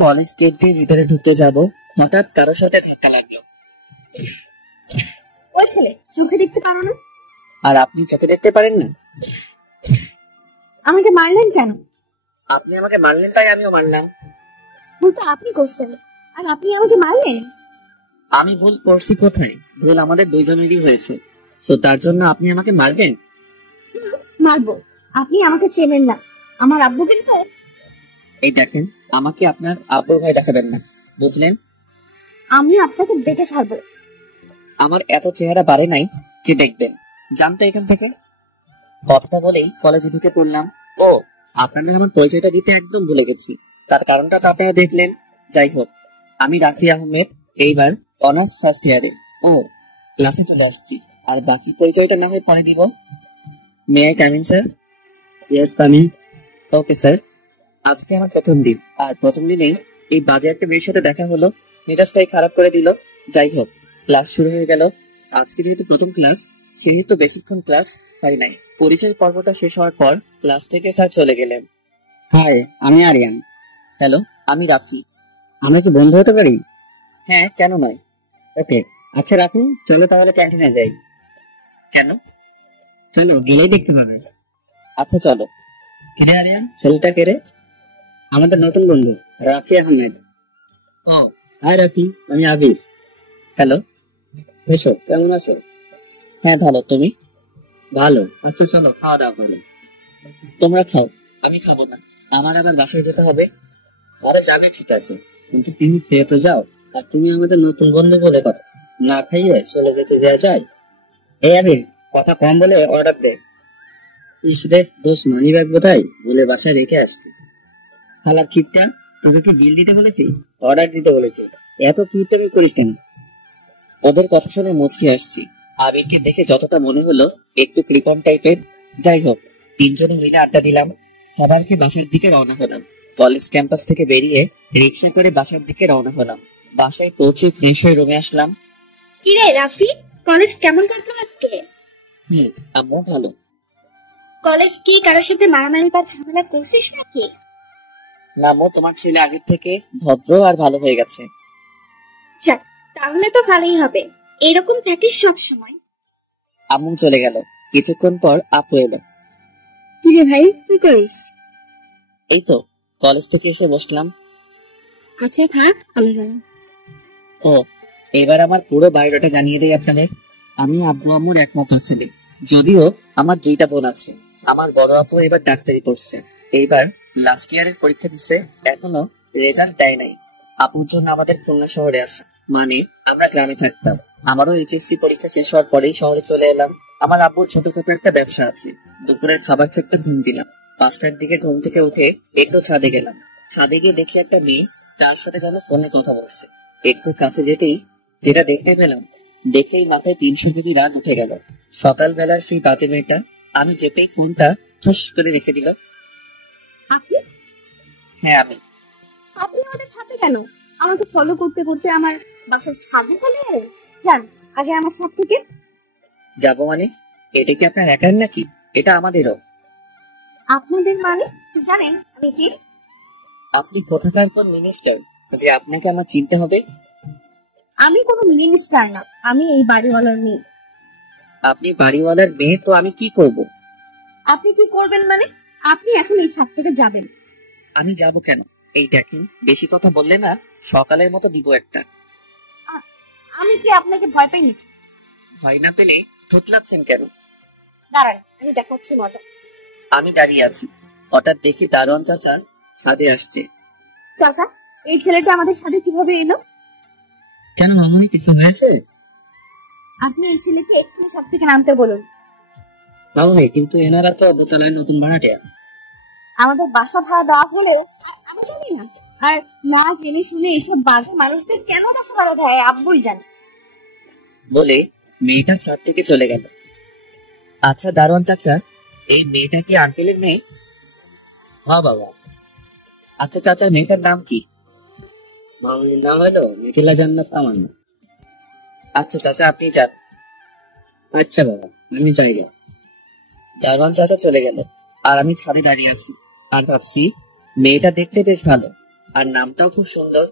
College gate দিয়ে ভিতরে ঢুকতে যাব, হঠাৎ কারোর সাথে ধাক্কা লাগলো। ওই ছেলে, চোখে দেখতে পারো না? আর আপনি চোখে দেখতে পারেন না? আমাকে মারলেন কেন? আপনি আমাকে মারলেন তাই আমিও মারলাম। ভুল তো আপনি করছেন, আর আপনি আমাকে মারলেন। আমি ভুল করছি কোথায়? ভুল আমাদের দুইজনেরই হয়েছে, তো তার জন্য আপনি আমাকে মারবেন? মারবো? আপনি আমাকে চেনেন না, আমার আব্বু কিন্তু। এই দেখেন, আমাকে আপনার আব্বুর ভয় দেখাবেন না, বুঝলেন? আমি আপনাকে দেখে ছাড়বো। আমার এত চেহারা বাড়ে নাই যে দেখবেন। জানতো এখান থেকে। কথাটা বলেই কলেজে ঢুকে পড়লাম। ও, আপনাদের আমার পরিচয়টা দিতে একদম ভুলে গেছি। তার কারণটা তো আপনারা দেখলেন। যাই হোক, আমি রাফি আহমেদ, এইবার অনার্স ফার্স্ট ইয়ারে। ও, ক্লাসে চলে আসছি। আর বাকি পরিচয়টা না হয় পরে দিব। May I come in sir? Yes coming. Okay sir. আজকে আমার প্রথম দিন, আর প্রথম দিনেই এই বাজে একটা মেয়ের সাথে দেখা হলো, মেজাজটাই খারাপ করে দিল। যাই হোক, ক্লাস শুরু হয়ে গেল। আজকে যেহেতু প্রথম ক্লাস, সেহেতু বেশিক্ষণ ক্লাস হয় নাই। পরিচয় পর্বটা শেষ হওয়ার পর ক্লাস থেকে স্যার চলে গেলেন। হাই, আমি আরিয়ান। হ্যালো, আমি রাফি। আমরা কি বন্ধু হতে পারি? হ্যাঁ, কেন নয়? ওকে, আচ্ছা রাফি, চলো তাহলে ক্যান্টিনে যাই। কেন? চলো, গেলেই দেখতে পাবে। আচ্ছা চলো। কিরে আরিয়ান, ছেলেটা কে রে? আমাদের নতুন বন্ধু রাফি আহমেদ। ও, হাই রাফি, আমি আবির। হ্যালো। এসো, কেমন আছো? হ্যাঁ ভালো, তুমি? ভালো। আচ্ছা চলো, খাওয়া দাওয়া করো। তোমরা খাও, আমি খাবো না। আমার আবার বাসায় যেতে হবে। আরে যাবে, ঠিক আছে, কিন্তু তুমি খেয়ে তো যাও। আর তুমি আমাদের নতুন বন্ধু বলে কথা, না খাইয়ে চলে যেতে দেওয়া যায়? এই আবির, কথা কম বলে অর্ডার দে। ইস রে, দোষ মানি ব্যাগ বোধহয় বলে বাসায় রেখে আসছি। হালার কিপটা, তোকে কি বিল দিতে বলেছি? অর্ডার দিতে বলেছি। এত কিপটামি করিস কেন? ওদের কথা শুনে মুচকি আসছি। আবিরকে দেখে যতটা মনে হলো একটু কৃপণ টাইপের। যাই হোক, তিনজনে মিলে আড্ডা দিলাম। সবাইকে বাসার দিকে রওনা হলাম। কলেজ ক্যাম্পাস থেকে বেরিয়ে রিক্সা করে বাসার দিকে রওনা হলাম। বাসায় পৌঁছে ফ্রেশ হয়ে রুমে আসলাম। কি রে রাফি, কলেজ কেমন কাটলো আজকে? আম্মু ভালো। কলেজ কি কারোর সাথে মারামারি বা ঝামেলা করছিস নাকি? না আম্মু, তোমার ছেলে আগের থেকে ভদ্র আর ভালো হয়ে গেছে। যাক, তাহলে তো ভালোই হবে, এরকম থাকিস সব সময়। আম্মু চলে গেল। কিছুক্ষণ পর আপু এলো। কি রে ভাই, কি করিস? এই তো কলেজ থেকে এসে বসলাম। আচ্ছা থাক, আমি গেলাম। ও, এবার আমার পুরো বায়োডাটা জানিয়ে দেই আপনাদের। আমি আব্বু আম্মুর একমাত্র ছেলে, যদিও আমার দুইটা বোন আছে। আমার বড় আপু এবার ডাক্তারি পড়ছে, এইবার লাস্ট ইয়ারের পরীক্ষা দিচ্ছে, এখনো রেজাল্ট দেয় নাই। আপুর জন্য আমাদের খুলনা শহরে আসা, মানে আমরা গ্রামে থাকতাম। আমারও এইচএসসি পরীক্ষা শেষ হওয়ার পরেই শহরে চলে এলাম। আমার আব্বুর ছোটখাটো একটা ব্যবসা আছে। দুপুরের খাবার খেতে ঘুম দিলাম। 5টার দিকে ঘুম থেকে উঠে একটু ছাদে গেলাম। ছাদে গিয়ে দেখি একটা মেয়ে তার সাথে যেন ফোনে কথা বলছে। একটু কাছে যেতেই যেটা দেখতে পেলাম, দেখেই মাথায় 300 কেজি রাগ উঠে গেল। সকালবেলার সেই বাজে মেয়েটা আমি যেতেই ফোনটা ঠুস করে রেখে দিল। আপনি? হ্যাঁ আমি। আপনি আমাদের ছাদে কেন? আমাকে ফলো করতে করতে আমার বাসার ছাদে চলে এলেন। যান আগে আমার ছাদ থেকে। যাবো মানে? এটা কি আপনার একার নাকি? এটা আমাদেরও। আপনাদের মানে? জানেন আমি কি? আপনি কোথাকার কোন মিনিস্টার যে আপনাকে আমার চিনতে হবে? আমি কোনো মিনিস্টার না, আমি এই বাড়িওয়ালার মেয়ে। আপনি বাড়িওয়ালার মেয়ে তো আমি কি করব? আপনি কি করবেন মানে? আপনি এখন এই ছাদ থেকে যাবেন। আমি যাব কেন? এই দেখেন, বেশি কথা বললে না সকালের মতো দিব একটা। আমি কি আপনাকে ভয় পাই নাকি? ভয় না পেলে থুতলাচ্ছেন কেন? দাঁড়ান, আমি দেখাচ্ছি মজা। আমি দাঁড়িয়ে আছি, হঠাৎ দেখি দারোয়ান চাচা ছাদে আসছে। চাচা, এই ছেলেটা আমাদের ছাদে কিভাবে এলো? কেন মামুনি, কিছু হয়েছে? আপনি এই ছেলেকে এক্ষুনি ছাদ থেকে নামতে বলুন। মামুনি, কিন্তু এনারা তো দোতলায় নতুন ভাড়াটিয়া। আমাদের বাসা ভাড়া দেওয়া হলেও আমি জানি না। আর না জেনে শুনে এইসব বাজে মানুষদের কেন বাসা ভাড়া দেয় আব্বুই জানে। বলে মেয়েটা ছাদ থেকে চলে গেল। আচ্ছা দারোয়ান চাচা, এই মেয়েটা কি আঙ্কেলের মেয়ে? হ্যাঁ বাবা। আচ্ছা চাচা, মেয়েটার নাম কি? মামুনির নাম হলো মিথিলা জান্নাত তামান্না। আচ্ছা চাচা, আপনি যান। আচ্ছা বাবা, আমি যাই গে। দারোয়ান চাচা চলে গেল, আর আমি ছাদে দাঁড়িয়ে আছি আর ভাবছি মেয়েটা দেখতে বেশ ভালো আর নামটাও খুব সুন্দর,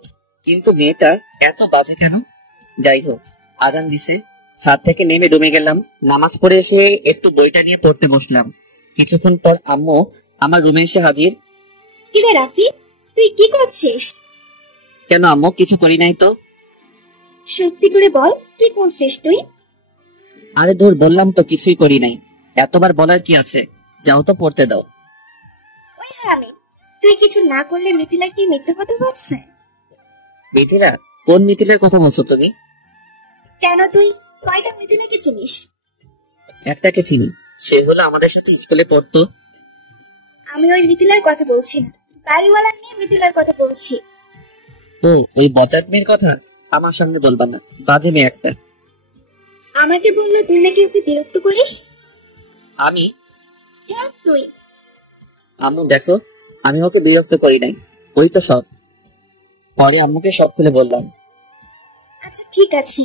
কিন্তু মেয়েটা এত বাজে কেন? যাই হোক, আজান দিছে, ছাদ থেকে নেমে রুমে গেলাম। নামাজ পড়ে এসে একটু বইটা নিয়ে পড়তে বসলাম। কিছুক্ষণ পর আম্মু আমার রুমে এসে হাজির। কিরে রাফি, তুই কি করছিস? কেন আম্মু, কিছু করি নাই তো। সত্যি করে বল, কি করছিস তুই? আরে ধুর, বললাম তো কিছুই করি নাই, এতবার বলার কি আছে, যাও তো পড়তে দাও। ওই হারামি, তুই কিছু না করলে মিথিলা কি মিথ্যে কথা বলছে? মিথিলা? কোন মিথিলার কথা বলছো তুমি? কেন, তুই কয়টা মিথিলাকে চিনিস? একটাকে চিনি, সে হলো আমাদের সাথে স্কুলে পড়তো। আমি ওই মিথিলার কথা বলছি না, বাড়িওয়ালা নিয়ে মিথিলার কথা বলছি। ও, ওই বজাত মেয়ের কথা আমার সামনে বলবা না, বাজে মেয়ে একটা। আমাকে বললো তুই নাকি ওকে বিরক্ত করিস। আমি? হ্যাঁ তুই। আম্মু দেখো, আমি ওকে বিরক্ত করি নাই, ওই তো সব। পরে আম্মুকে সব খুলে বললাম। আচ্ছা ঠিক আছে,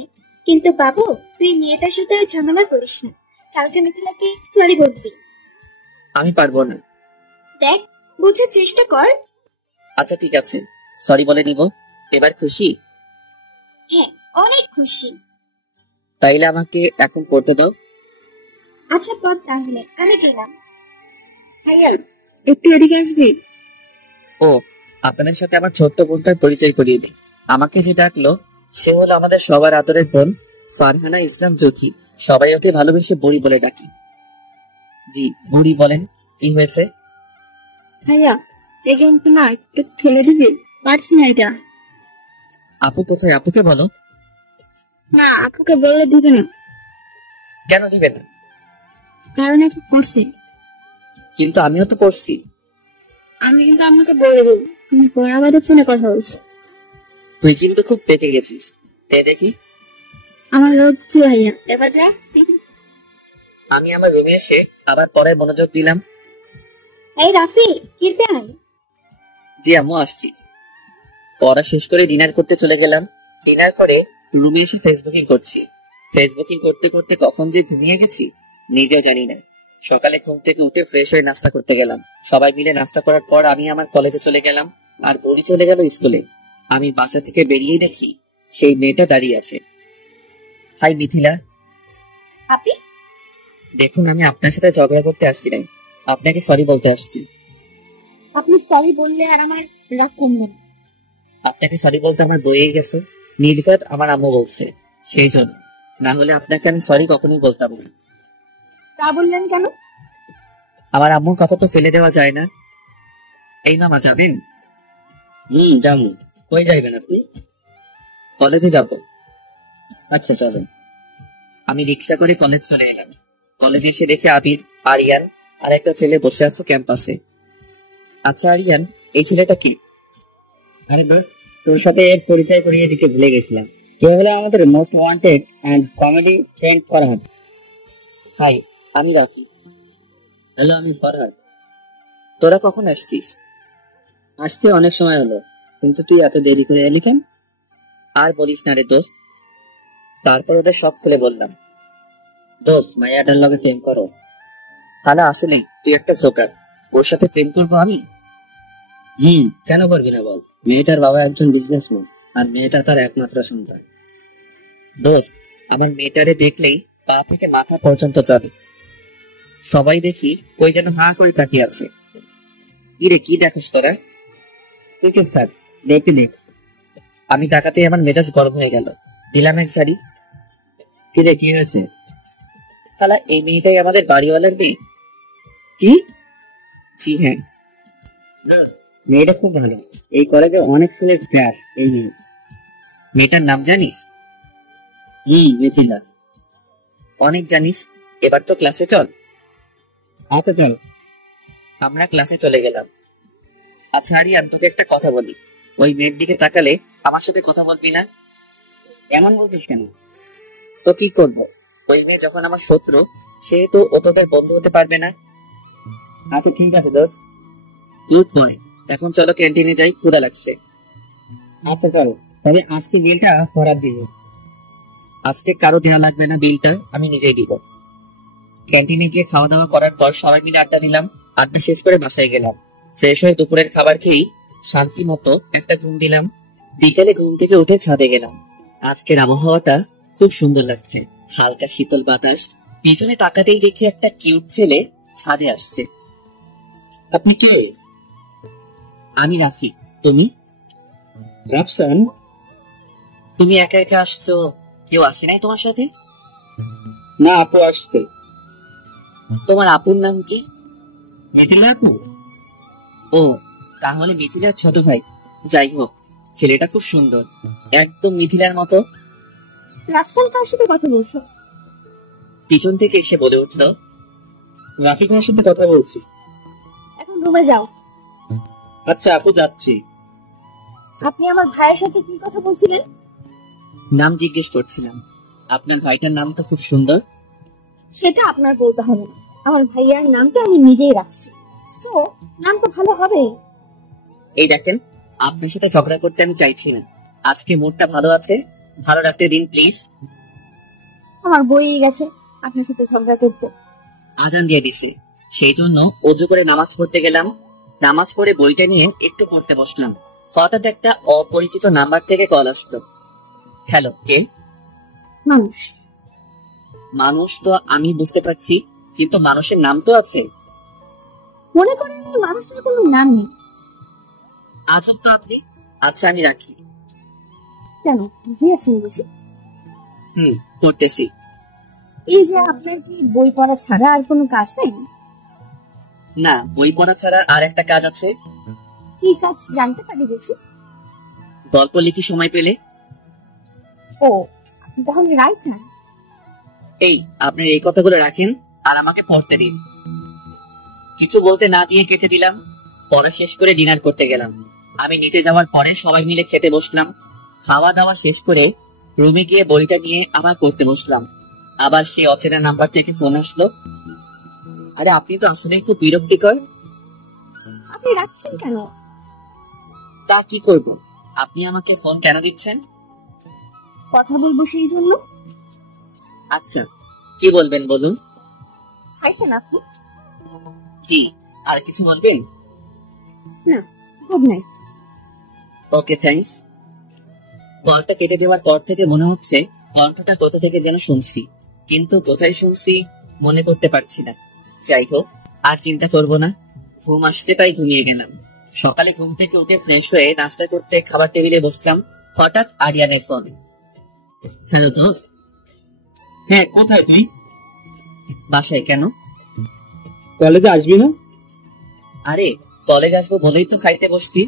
কিন্তু বাবু তুই মেয়েটার সাথে আর ঝামেলা করিস না, কালকে মিথিলাকে সরি বলবি। আমি পারবো না। দেখ, বোঝার চেষ্টা কর। আচ্ছা ঠিক আছে, সরি বলে নিব। এবার খুশি? হ্যাঁ, অনেক খুশি। তাইলে আমাকে এখন পড়তে দাও। আচ্ছা পর তাহলে, আমি গেলাম। ভাইয়া, একটু এদিকে আসবি? ও, আপনাদের সাথে আমার ছোট্ট বোনটার পরিচয় করিয়ে দিই। আমাকে যে ডাকলো সে হলো আমাদের সবার আদরের বোন ফারহানা ইসলাম জ্যোতি। সবাই ওকে ভালোবেসে বুড়ি বলে ডাকে। জি বুড়ি, বলেন কি হয়েছে? ভাইয়া, এই গেমটা না একটু খেলে দিবি? পারছি না এটা। আপু কোথায়? আপুকে বলো। না, আপুকে বললে দিবে না। কেন দিবে না? কারণ একটু পড়ছে। কিন্তু আমিও তো পড়ছি। আমি কিন্তু আমাকে বলে দেবো তুমি পড়া বাদে ফোনে কথা বলছো। তুই কিন্তু খুব পেকে গেছিস, দে দেখি। আমার লজ্জা ভাইয়া, এবার যা। আমি আমার রুমে এসে আবার পড়ায় মনোযোগ দিলাম। এই রাফি, কিনতে আয়। জি আম্মু, আসছি। পড়া শেষ করে ডিনার করতে চলে গেলাম। ডিনার করে রুমে এসে ফেসবুকিং করছি। ফেসবুকিং করতে করতে কখন যে ঘুমিয়ে গেছি নিজেও জানি না। সকালে ঘুম থেকে উঠে ফ্রেশ হয়ে নাস্তা করতে গেলাম। সবাই মিলে নাস্তা করার পর আমি আমার কলেজে চলে গেলাম, আর বুড়ি চলে গেল স্কুলে। আমি বাসা থেকে বেরিয়ে দেখি সেই মেয়েটা দাঁড়িয়ে আছে। হাই মিথিলা। আপনি? দেখুন, আমি আপনার সাথে ঝগড়া করতে আসছি নাই, আপনাকে সরি বলতে আসছি। আপনি সরি বললে আর আমার রাগ কমবে না। আপনাকে সরি বলতে আমার বইয়েই গেছে, নির্ঘাত আমার আম্মু বলছে, সেই জন্য। না হলে আপনাকে আমি সরি কখনোই বলতাম না। তা বললেন কেন? আমার আম্মুর কথা তো ফেলে দেওয়া যায় না। এই মামা, যাবেন? যাবো। কই যাইবেন আপনি? কলেজে যাব। আচ্ছা চলেন। আমি রিক্সা করে কলেজ চলে এলাম। কলেজে এসে দেখে আবির, আরিয়ান আর একটা ছেলে বসে আছে ক্যাম্পাসে। আচ্ছা আরিয়ান, এই ছেলেটা কি? আরে দোস্ত, তোর সাথে এর পরিচয় করিয়ে দিতে ভুলে গেছিলাম। এ হলো আমাদের most wanted and comedy friend Farhad. Hi, আমি রাফি। হ্যালো, আমি ফরহাদ। তোরা কখন আসছিস? আসছে অনেক সময় হলো, কিন্তু তুই এত দেরি করে এলি কেন? আর বলিস না রে দোস্ত। তারপর ওদের সব খুলে বললাম। দোস্ত, মাইয়াটার লগে প্রেম করো? হালা, আসলে তুই একটা জোকার, ওর সাথে প্রেম করবো আমি? কেন করবি না বল? মেয়েটার বাবা একজন বিজনেসম্যান, আর মেয়েটা তার একমাত্র সন্তান। দোস্ত, আমার মেয়েটারে দেখলেই পা থেকে মাথা পর্যন্ত চলে। সবাই দেখি ওই যেন হাঁ করে তাকিয়ে আছে। কি রে, কি দেখোস তোরা? তুই চুপ থাক, দেখি দেখ। আমি তাকাতে আমার মেজাজ গরম হয়ে গেল, দিলাম এক জারি। কি রে, কি হয়েছে? শালা, এই মেয়েটাই আমাদের বাড়িওয়ালার মেয়ে। কি? জি হ্যাঁ। মেয়েটা খুব ভালো, এই কলেজে অনেক ছেলের ক্রাশ এই মেয়ে। মেয়েটার নাম জানিস? মিথিলা। অনেক জানিস। এবার তো ক্লাসে চল। আচ্ছা চল। আমরা ক্লাসে চলে গেলাম। আচ্ছা আরিয়ান, তোকে একটা কথা বলি, ওই মেয়ের দিকে তাকালে আমার সাথে কথা বলবি না? এমন বলছিস কেন? তো কি করব? ওই মেয়ে যখন আমার শত্রু, সেহেতু ও তোদের বন্ধু হতে পারবে না। আচ্ছা ঠিক আছে দোস্ত। Good boy. এখন চলো ক্যান্টিনে যাই, ক্ষুধা লাগছে। আচ্ছা চল, তবে আজকে বিলটা ফরহাদ দিব। আজকে কারো দেওয়া লাগবে না বিলটা, আমি নিজেই দিব। ক্যান্টিনে গিয়ে খাওয়া দাওয়া করার পর সবাই মিলে আড্ডা দিলাম। আড্ডা শেষ করে বাসায় গেলাম। ফ্রেশ হয়ে দুপুরের খাবার খেয়েই শান্তি মতো একটা ঘুম দিলাম। বিকেলে ঘুম থেকে উঠে ছাদে গেলাম। আজকের আবহাওয়াটা খুব সুন্দর লাগছে, হালকা শীতল বাতাস। পিছনে তাকাতেই দেখি একটা কিউট ছেলে ছাদে আসছে। আপনি কে? আমি রাফি। তুমি? রাফসান। তুমি একা একা আসছো, কেউ আসে নাই তোমার সাথে? না, আপু আসছে। তোমার আপুর নাম কি? মিথিলা আপু। ও, তাহলে মিথিলার ছোট ভাই। যাই হোক, ছেলেটা খুব সুন্দর, একদম মিথিলার মতো। রাফসান কার সাথে কথা বলছো? পিছন থেকে এসে বলে উঠলো, রাফি ভাইয়ের সাথে কথা বলছি। এখন রুমে যাও। আচ্ছা আপু, যাচ্ছি। আপনি আমার ভাইয়ের সাথে কি কথা বলছিলেন? নাম জিজ্ঞেস করছিলাম। আপনার ভাইটার নাম তো খুব সুন্দর। সেটা আপনার বলতে হবে না, আমার ভাইয়ার নামটা আমি নিজেই রাখছি, সো নাম তো ভালো হবে। এই দেখেন, আপনার সাথে ঝগড়া করতে আমি চাইছি না। আজকে মুডটা ভালো আছে, ভালো রাখতে দিন প্লিজ। আমার বইই গেছে আপনার সাথে ঝগড়া করতে। আজান দিয়ে দিছে, সেই জন্য অজু করে নামাজ পড়তে গেলাম। নামাজ পড়ে বইটা নিয়ে একটু পড়তে বসলাম। হঠাৎ একটা অপরিচিত নাম্বার থেকে কল আসলো। হ্যালো, কে? মানুষ। মানুষ তো আমি বুঝতে পারছি, কিন্তু মানুষের নাম তো আছে। মনে করেন এই মানুষটার কোনো নাম নেই। আজব তো আপনি। আচ্ছা, আমি রাখি। কেন, বিজি আছেন বুঝি? পড়তেছি। এই যে আপনার কি বই পড়া ছাড়া আর কোনো কাজ নেই? না, বই পড়া ছাড়া আর একটা কাজ আছে। কি কাজ জানতে পারি বুঝি? গল্প লিখি সময় পেলে। ও, আপনি তাহলে রাইটার? এই, আপনার এই কথাগুলো রাখেন আর আমাকে পড়তে দিন। কিছু বলতে না দিয়ে কেটে দিলাম। পড়া শেষ করে ডিনার করতে গেলাম। আমি নিচে যাওয়ার পরে সবাই মিলে খেতে বসলাম। খাওয়া দাওয়া শেষ করে রুমে গিয়ে বইটা নিয়ে আবার পড়তে বসলাম। আবার সেই অচেনা নাম্বার থেকে ফোন আসলো। আরে, আপনি তো আসলে খুব বিরক্তিকর। আপনি রাখছেন কেন? তা কি করব, আপনি আমাকে ফোন কেন দিচ্ছেন? কথা বলবো সেই জন্য। আচ্ছা, কি বলবেন বলুন। খাইছেন আপনি? জি, আর কিছু বলবেন? না, গুড নাইট। ওকে, থ্যাঙ্কস। কলটা কেটে দেওয়ার পর থেকে মনে হচ্ছে কণ্ঠটা কোথা থেকে যেন শুনছি, কিন্তু কোথায় শুনছি মনে করতে পারছি না। যাই হোক, আর চিন্তা করব না। ঘুম আসছে তাই ঘুমিয়ে গেলাম। সকালে ঘুম থেকে উঠে ফ্রেশ হয়ে নাস্তা করতে খাবার টেবিলে বসলাম। হঠাৎ আরিয়ানের ফোন। হ্যালো দোস্ত। হ্যাঁ, কোথায় তুই? বাসায়। কেন? কলেজে আসবি না? আরে, কলেজ আসবো বলেই তো খাইতে বসছি।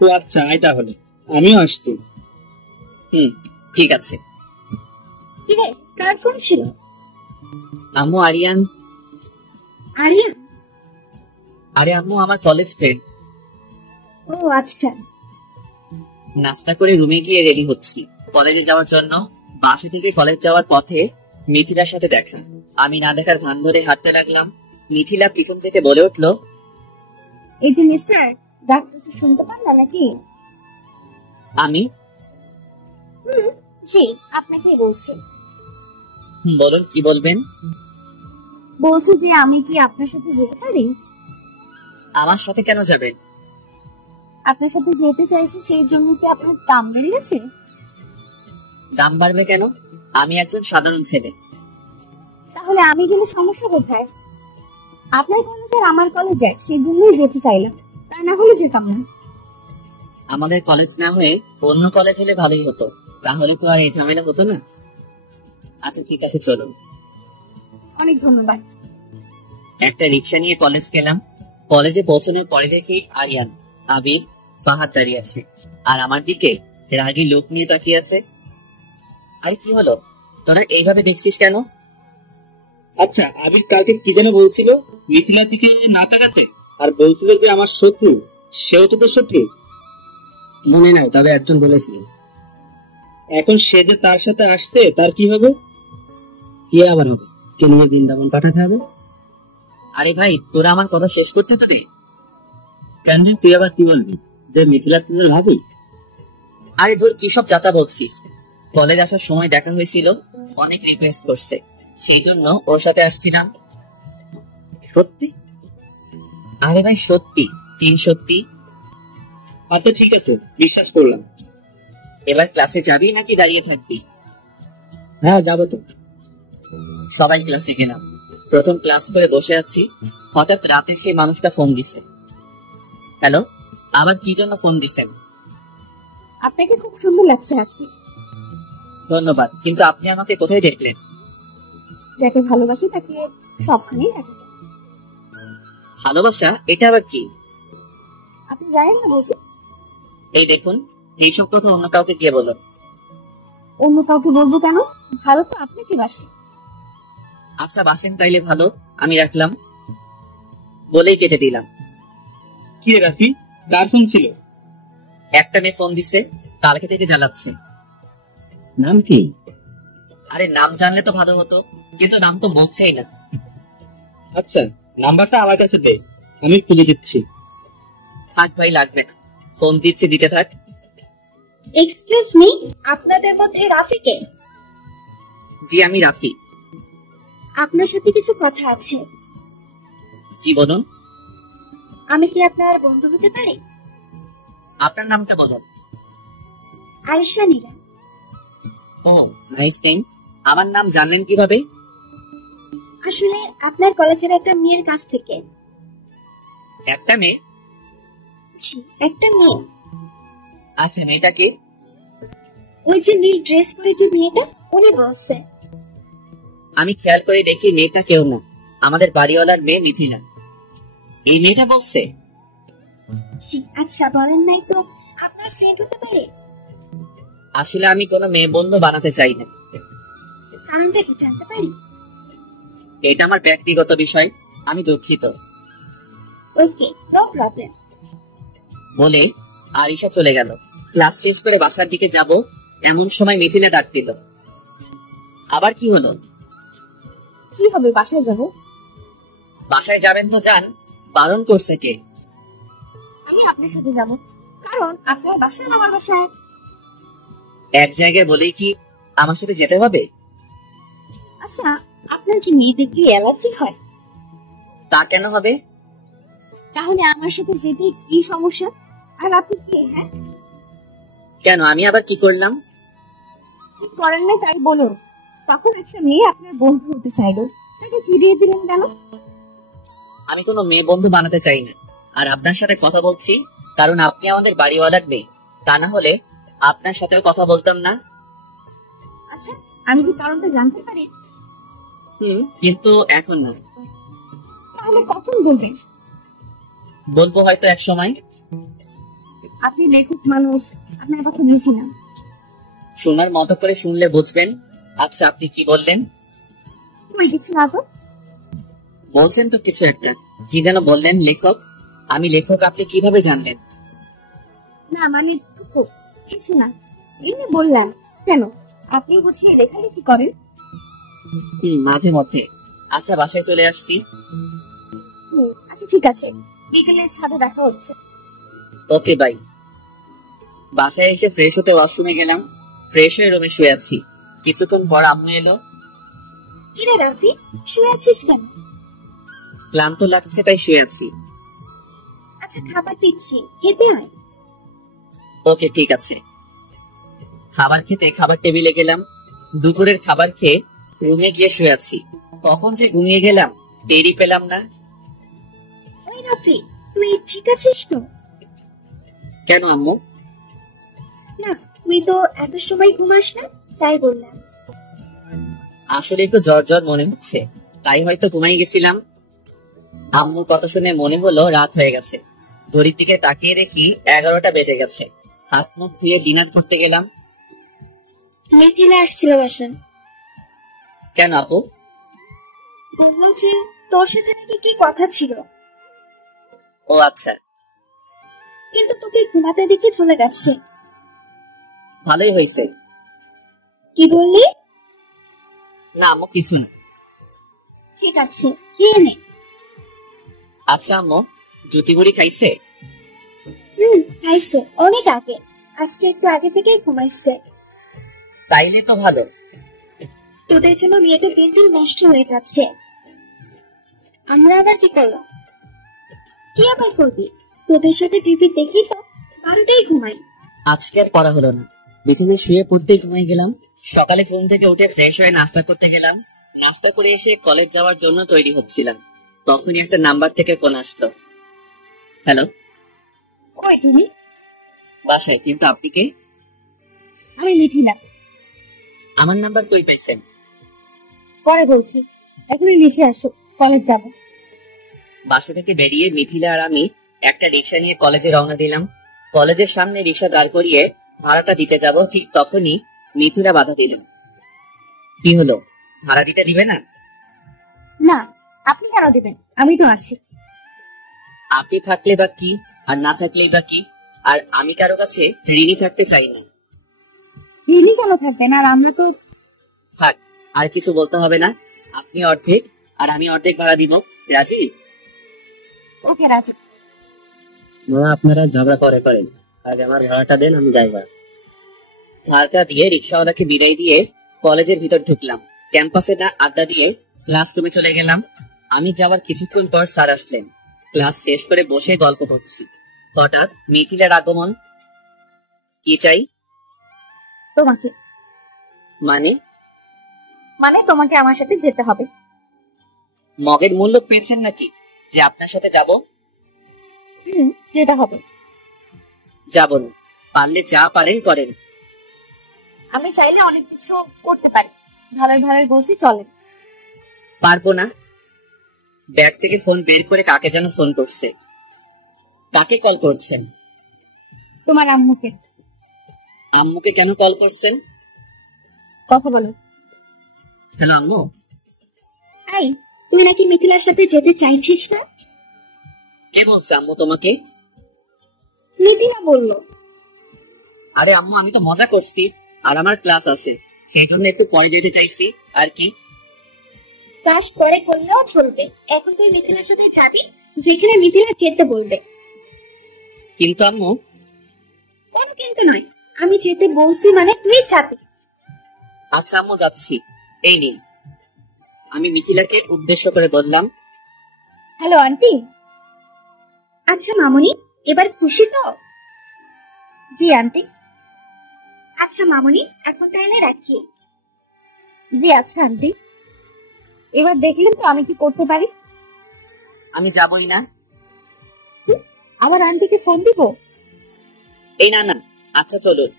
ও আচ্ছা, আয় তাহলে, আমিও আসছি। ঠিক আছে। কিরে, কার ফোন ছিল? আম্মু, আরিয়ান। আরিয়ান? আরে আম্মু, আমার কলেজ ফ্রেন্ড। ও আচ্ছা। নাস্তা করে রুমে গিয়ে রেডি হচ্ছি কলেজে যাওয়ার জন্য। বাসা থেকে কলেজ যাওয়ার পথে মিথিলার সাথে দেখা। আমি না দেখার ভান ধরে হাঁটতে লাগলাম। মিথিলা পিছন থেকে বলে উঠলো, এই যে মিস্টার, ডাক্তার শুনতে পান না নাকি? আমি? জি, আপনাকেই বলছি। বলুন, কি বলবেন? বলছি যে আমি কি আপনার সাথে যেতে পারি? আমার সাথে কেন যাবেন? আপনার সাথে যেতে চাইছি, সেই জন্য কি আপনার দাম বেরিয়েছে? দাম বাড়বে কেন? আমি একজন সাধারণ ছেলে। তাহলে আমি গেলে সমস্যা কোথায়? আপনার কলেজ আর আমার কলেজ এক, সেই জন্যই যেতে চাইলাম, তা না হলে যেতাম না। আমাদের কলেজ না হয়ে অন্য কলেজ হলে ভালোই হতো, তাহলে তো আর এই ঝামেলা হতো না। আচ্ছা ঠিক আছে, চলুন। অনেক ধন্যবাদ। একটা রিক্সা নিয়ে কলেজ গেলাম। কলেজে পৌঁছানোর পরে দেখি আরিয়ান, আবির, ফাহাদ দাঁড়িয়ে আছে, আর আমার দিকে রাগী লোক নিয়ে তাকিয়ে আছে। আরে কি হলো, তোরা এইভাবে দেখছিস কেন? আচ্ছা, আবির কালকে কি যেন বলছিল মিথিলার দিকে না তাকাতে, আর বলছিল যে আমার শত্রু, সেও তো তোর শত্রু। মনে নাই, তবে একজন বলেছিল। এখন সে যে তার সাথে আসছে, তার কি হবে? কি আবার হবে? কে নিয়ে বৃন্দাবন পাঠাতে হবে। আরে ভাই, তোরা আমার কথা শেষ করতে তো দে। কেন, তুই আবার কি বলবি যে মিথিলা তোদের ভাবি? আরে ধর, কি সব যাতা বলছিস। কলেজ আসার সময় দেখা হয়েছিল, অনেক রিকোয়েস্ট করছে, সেই জন্য ওর সাথে আসছিলাম। সত্যি? আরে ভাই সত্যি, 3 সত্যি। আচ্ছা ঠিক আছে, বিশ্বাস করলাম। এবার ক্লাসে যাবি নাকি দাঁড়িয়ে থাকবি? হ্যাঁ যাবো তো। সবাই ক্লাসে গেলাম। প্রথম ক্লাস করে বসে আছি, হঠাৎ রাতে সেই মানুষটা ফোন দিছে। হ্যালো, আবার কি জন্য ফোন দিছেন? আপনাকে খুব সুন্দর লাগছে আজকে। ধন্যবাদ, কিন্তু আপনি আমাকে কোথায় দেখলেন? যাকে ভালোবাসি তাকে সবখানেই রাখছে। ভালোবাসা এটা আবার কি? আপনি জানেন না বুঝি? এই দেখুন, এইসব কথা অন্য কাউকে গিয়ে বলুন। অন্য কাউকে বলবো কেন? ভালো তো আপনাকে বাসি। আচ্ছা বাসেন তাইলে ভালো, আমি রাখলাম বলেই কেটে দিলাম। কি রে রাফি, কার ফোন ছিল? একটা মেয়ে ফোন দিছে, কালকে থেকে জ্বালাচ্ছে। নাম কি? আরে নাম জানলে তো ভালো হতো, কিন্তু নাম তো বলছেই না। আচ্ছা নাম্বারটা আমার কাছে দে, আমি খুঁজে দিচ্ছি। থাক ভাই, লাগবে না। ফোন দিচ্ছে, দিতে থাক। এক্সকিউজ মি, আপনাদের মধ্যে রাফিকে? জি আমি রাফি। আপনার সাথে কিছু কথা আছে। জি বলুন। আমি কি আপনার বন্ধু হতে পারি? আপনার নামটা বলুন। আরিশা নীলা। ও নাইস নেম। আমার নাম জানলেন কিভাবে? আসলে আপনার কলেজের একটা মেয়ের কাছ থেকে। একটা মেয়ে? জি, একটা মেয়ে। আচ্ছা মেয়েটা কি? ওই যে নীল ড্রেস পরে যে মেয়েটা, উনি বলছে। আমি খেয়াল করে দেখি মেয়েটা কেউ না, আমাদের বাড়িওয়ালার মেয়ে মিথিলা। এই মেয়েটা বলছে? জি, আচ্ছা বলেন নাই তো আপনার ফ্রেন্ড হতে পারে? আসলে আমি কোনো মেয়ে বন্ধু বানাতে চাই না। কারণটা কি জানতে পারি? এটা আমার ব্যক্তিগত বিষয়, আমি দুঃখিত। ওকে, নো প্রবলেম। বলে আরিশা চলে গেল। ক্লাস শেষ করে বাসার দিকে যাব, এমন সময় মিথিলা ডাক দিল। আবার কি হলো? কি হবে, বাসায় যাব? বাসায় যাবেন তো যান, বারণ করছে কে? আমি আপনার সাথে যাব, কারণ আপনার বাসা আমার বাসায়। এক জায়গায় বলেই কি আমার সাথে যেতে হবে? আচ্ছা, আপনার কি মেয়ে দেখলে অ্যালার্জি হয়? তা কেন হবে? তাহলে আমার সাথে যেতে কি সমস্যা? আর আপনি কি, হ্যাঁ? কেন, আমি আবার কি করলাম? ঠিক করেন না তাই বলুন। তখন একটা মেয়ে আপনার বন্ধু হতে চাইলো, তাকে ফিরিয়ে দিলেন কেন? আমি কোনো মেয়ে বন্ধু বানাতে চাই না, আর আপনার সাথে কথা বলছি কারণ আপনি আমাদের বাড়িওয়ালার মেয়ে। তা না হলে আপনার সাথেও কথা বলতাম না। আচ্ছা, আমি কি কারণটা জানতে পারি? কিন্তু এখন না। তাহলে কখন বলবেন? বলবো হয়তো এক সময়। আপনি লেখক মানুষ, আপনার কথা বুঝি না। শোনার মতো করে শুনলে বুঝবেন। আচ্ছা আপনি কি বললেন? তুমি কিছু না তো। বলছেন তো কিছু একটা, কি যেন বললেন? লেখক? আমি লেখক আপনি কিভাবে জানলেন? না মানে কিছু না, এমনি বললেন। কেন, আপনি বুঝিয়ে লেখালেখি করেন? মাঝে মধ্যে। আচ্ছা বাসায় চলে আসছি। আচ্ছা ঠিক আছে, বিকেলে ছাদে দেখা হচ্ছে। Okay bye. বাসায় এসে ফ্রেশ হতে ওয়াশরুমে গেলাম। ফ্রেশ হয়ে রুমে শুয়ে আছি। কিছুক্ষণ পর আম্মু এলো। কিরে রাফি, শুয়ে আছিস কেন? ক্লান্ত লাগছে তাই শুয়ে আছি। আচ্ছা খাবার দিচ্ছি, খেতে হয়। ওকে ঠিক আছে। খাবার খেতে খাবার টেবিলে গেলাম। দুপুরের খাবার খেয়ে রুমে গিয়ে শুয়ে আছি। কখন যে ঘুমিয়ে গেলাম টেরই পেলাম না। ওই রাফি, তুই ঠিক আছিস তো? কেন আম্মু? না, তুই তো এত সময় ঘুমাস না, তাই বললাম। আসলে একটু জ্বর জ্বর মনে হচ্ছে, তাই হয়তো ঘুমাই গেছিলাম। আম্মুর কথা শুনে মনে হলো রাত হয়ে গেছে। ঘড়ির দিকে তাকিয়ে দেখি 11টা বেজে গেছে। হাত মুখ ধুয়ে ডিনার করতে গেলাম। মিথিলা আসছিল বাসায়। কেন আপু? বললো যে তোর সাথে নাকি কি কথা ছিল। ও আচ্ছা, কিন্তু তোকে ঘুমাতে দেখে চলে গেছে। ভালোই হয়েছে। কি বললি? না আম্মু কিছু না। ঠিক আছে, খেয়ে নে। আচ্ছা আম্মু, জুতি বুড়ি খাইছে? খাইছে, অনেক আগে। আজকে একটু আগে থেকে ঘুমাইছে। তাইলে তো ভালো। তোদের জন্য মেয়েটা দিন দিন নষ্ট হয়ে যাচ্ছে। আমরা আবার কি করলাম? কি আবার করবি? তোদের সাথে টিভি দেখি তো 12টায় ঘুমাই। আজকে আর পড়া হলো না, বিছানায় শুয়ে পড়তেই ঘুমিয়ে গেলাম। সকালে ঘুম থেকে উঠে ফ্রেশ হয়ে নাস্তা করতে গেলাম। নাস্তা করে এসে কলেজ যাওয়ার জন্য তৈরি হচ্ছিলাম, তখনই একটা নাম্বার থেকে ফোন আসলো। হ্যালো। কই তুমি? বাসায়। কিন্তু আপনি কে? আমি মিথিলা। আমার নাম্বার কই পাইছেন? পরে বলছি, এখনই নিচে আসো, কলেজ যাব। বাসা থেকে বেরিয়ে মিথিলা আর আমি একটা রিক্সা নিয়ে কলেজে রওনা দিলাম। কলেজের সামনে রিক্সা দাঁড় করিয়ে ভাড়াটা দিতে যাব, ঠিক তখনই মিথিলা বাধা দিল। কি হলো, ভাড়া দিতে দিবে না? না, আপনি কেন দেবেন? আমি তো আছি। আপনি থাকলে বা কি, আর না থাকলেই বা কি? আর আমি কারো কাছে ঋণী থাকতে চাই না। তিনি কেন থাকবেন? আর আমরা তো। থাক, আর কিছু বলতে হবে না। আপনি অর্ধেক আর আমি অর্ধেক ভাড়া দিব। রাজি? ওকে রাজি। আপনারা ঝগড়া করেন, আগে আমার ভাড়াটা দেন, আমি যাইবা। ভাড়াটা দিয়ে রিক্সাওয়ালাকে বিদায় দিয়ে কলেজের ভিতর ঢুকলাম। ক্যাম্পাসে না আড্ডা দিয়ে ক্লাসরুমে চলে গেলাম। আমি যাওয়ার কিছুক্ষণ পর স্যার আসলেন। ক্লাস শেষ করে বসে গল্প করছি, হঠাৎ মিথিলার আগমন। কি চাই? তোমাকে। মানে? মানে তোমাকে আমার সাথে যেতে হবে। মগের মূল্য পেয়েছেন নাকি যে আপনার সাথে যাব? যেতে হবে। যাব না। পারলে যা পারেন করেন। আমি চাইলে অনেক কিছু করতে পারি। ভালোই ভালোই বলছি, চলে। পারবো না। ব্যাগ থেকে ফোন বের করে কাকে যেন ফোন করছে। কাকে কল করছেন? তোমার আম্মুকে। আম্মুকে কেন কল করছেন? কথা বলো। হ্যালো আম্মু। এই, তুই নাকি মিথিলার সাথে যেতে চাইছিস না? কে বলছে আম্মু তোমাকে? মিথিলা বললো। আরে আম্মু, আমি তো মজা করছি, আর আমার ক্লাস আছে, সেই জন্য একটু পরে যেতে চাইছি। আর কি? ক্লাস পরে করলেও চলবে, এখন তুই মিথিলার সাথে যাবি যেখানে মিথিলা যেতে বলবে। কিন্তু আম্মু। কোনো কিন্তু নয়, আমি যেতে বলছি মানে তুই যাবি। আচ্ছা আম্মু, যাচ্ছি। এই নিন। আমি মিথিলাকে উদ্দেশ্য করে বললাম। Hello aunty. আচ্ছা মামুনি, এবার খুশি তো? জি আন্টি। আচ্ছা মামুনি, এখন তাহলে রাখি। জি আচ্ছা আন্টি। এবার দেখলেন তো আমি কি করতে পারি। আমি যাবই না। আবার আন্টিকে ফোন দিব? এই না না, আচ্ছা চলুন।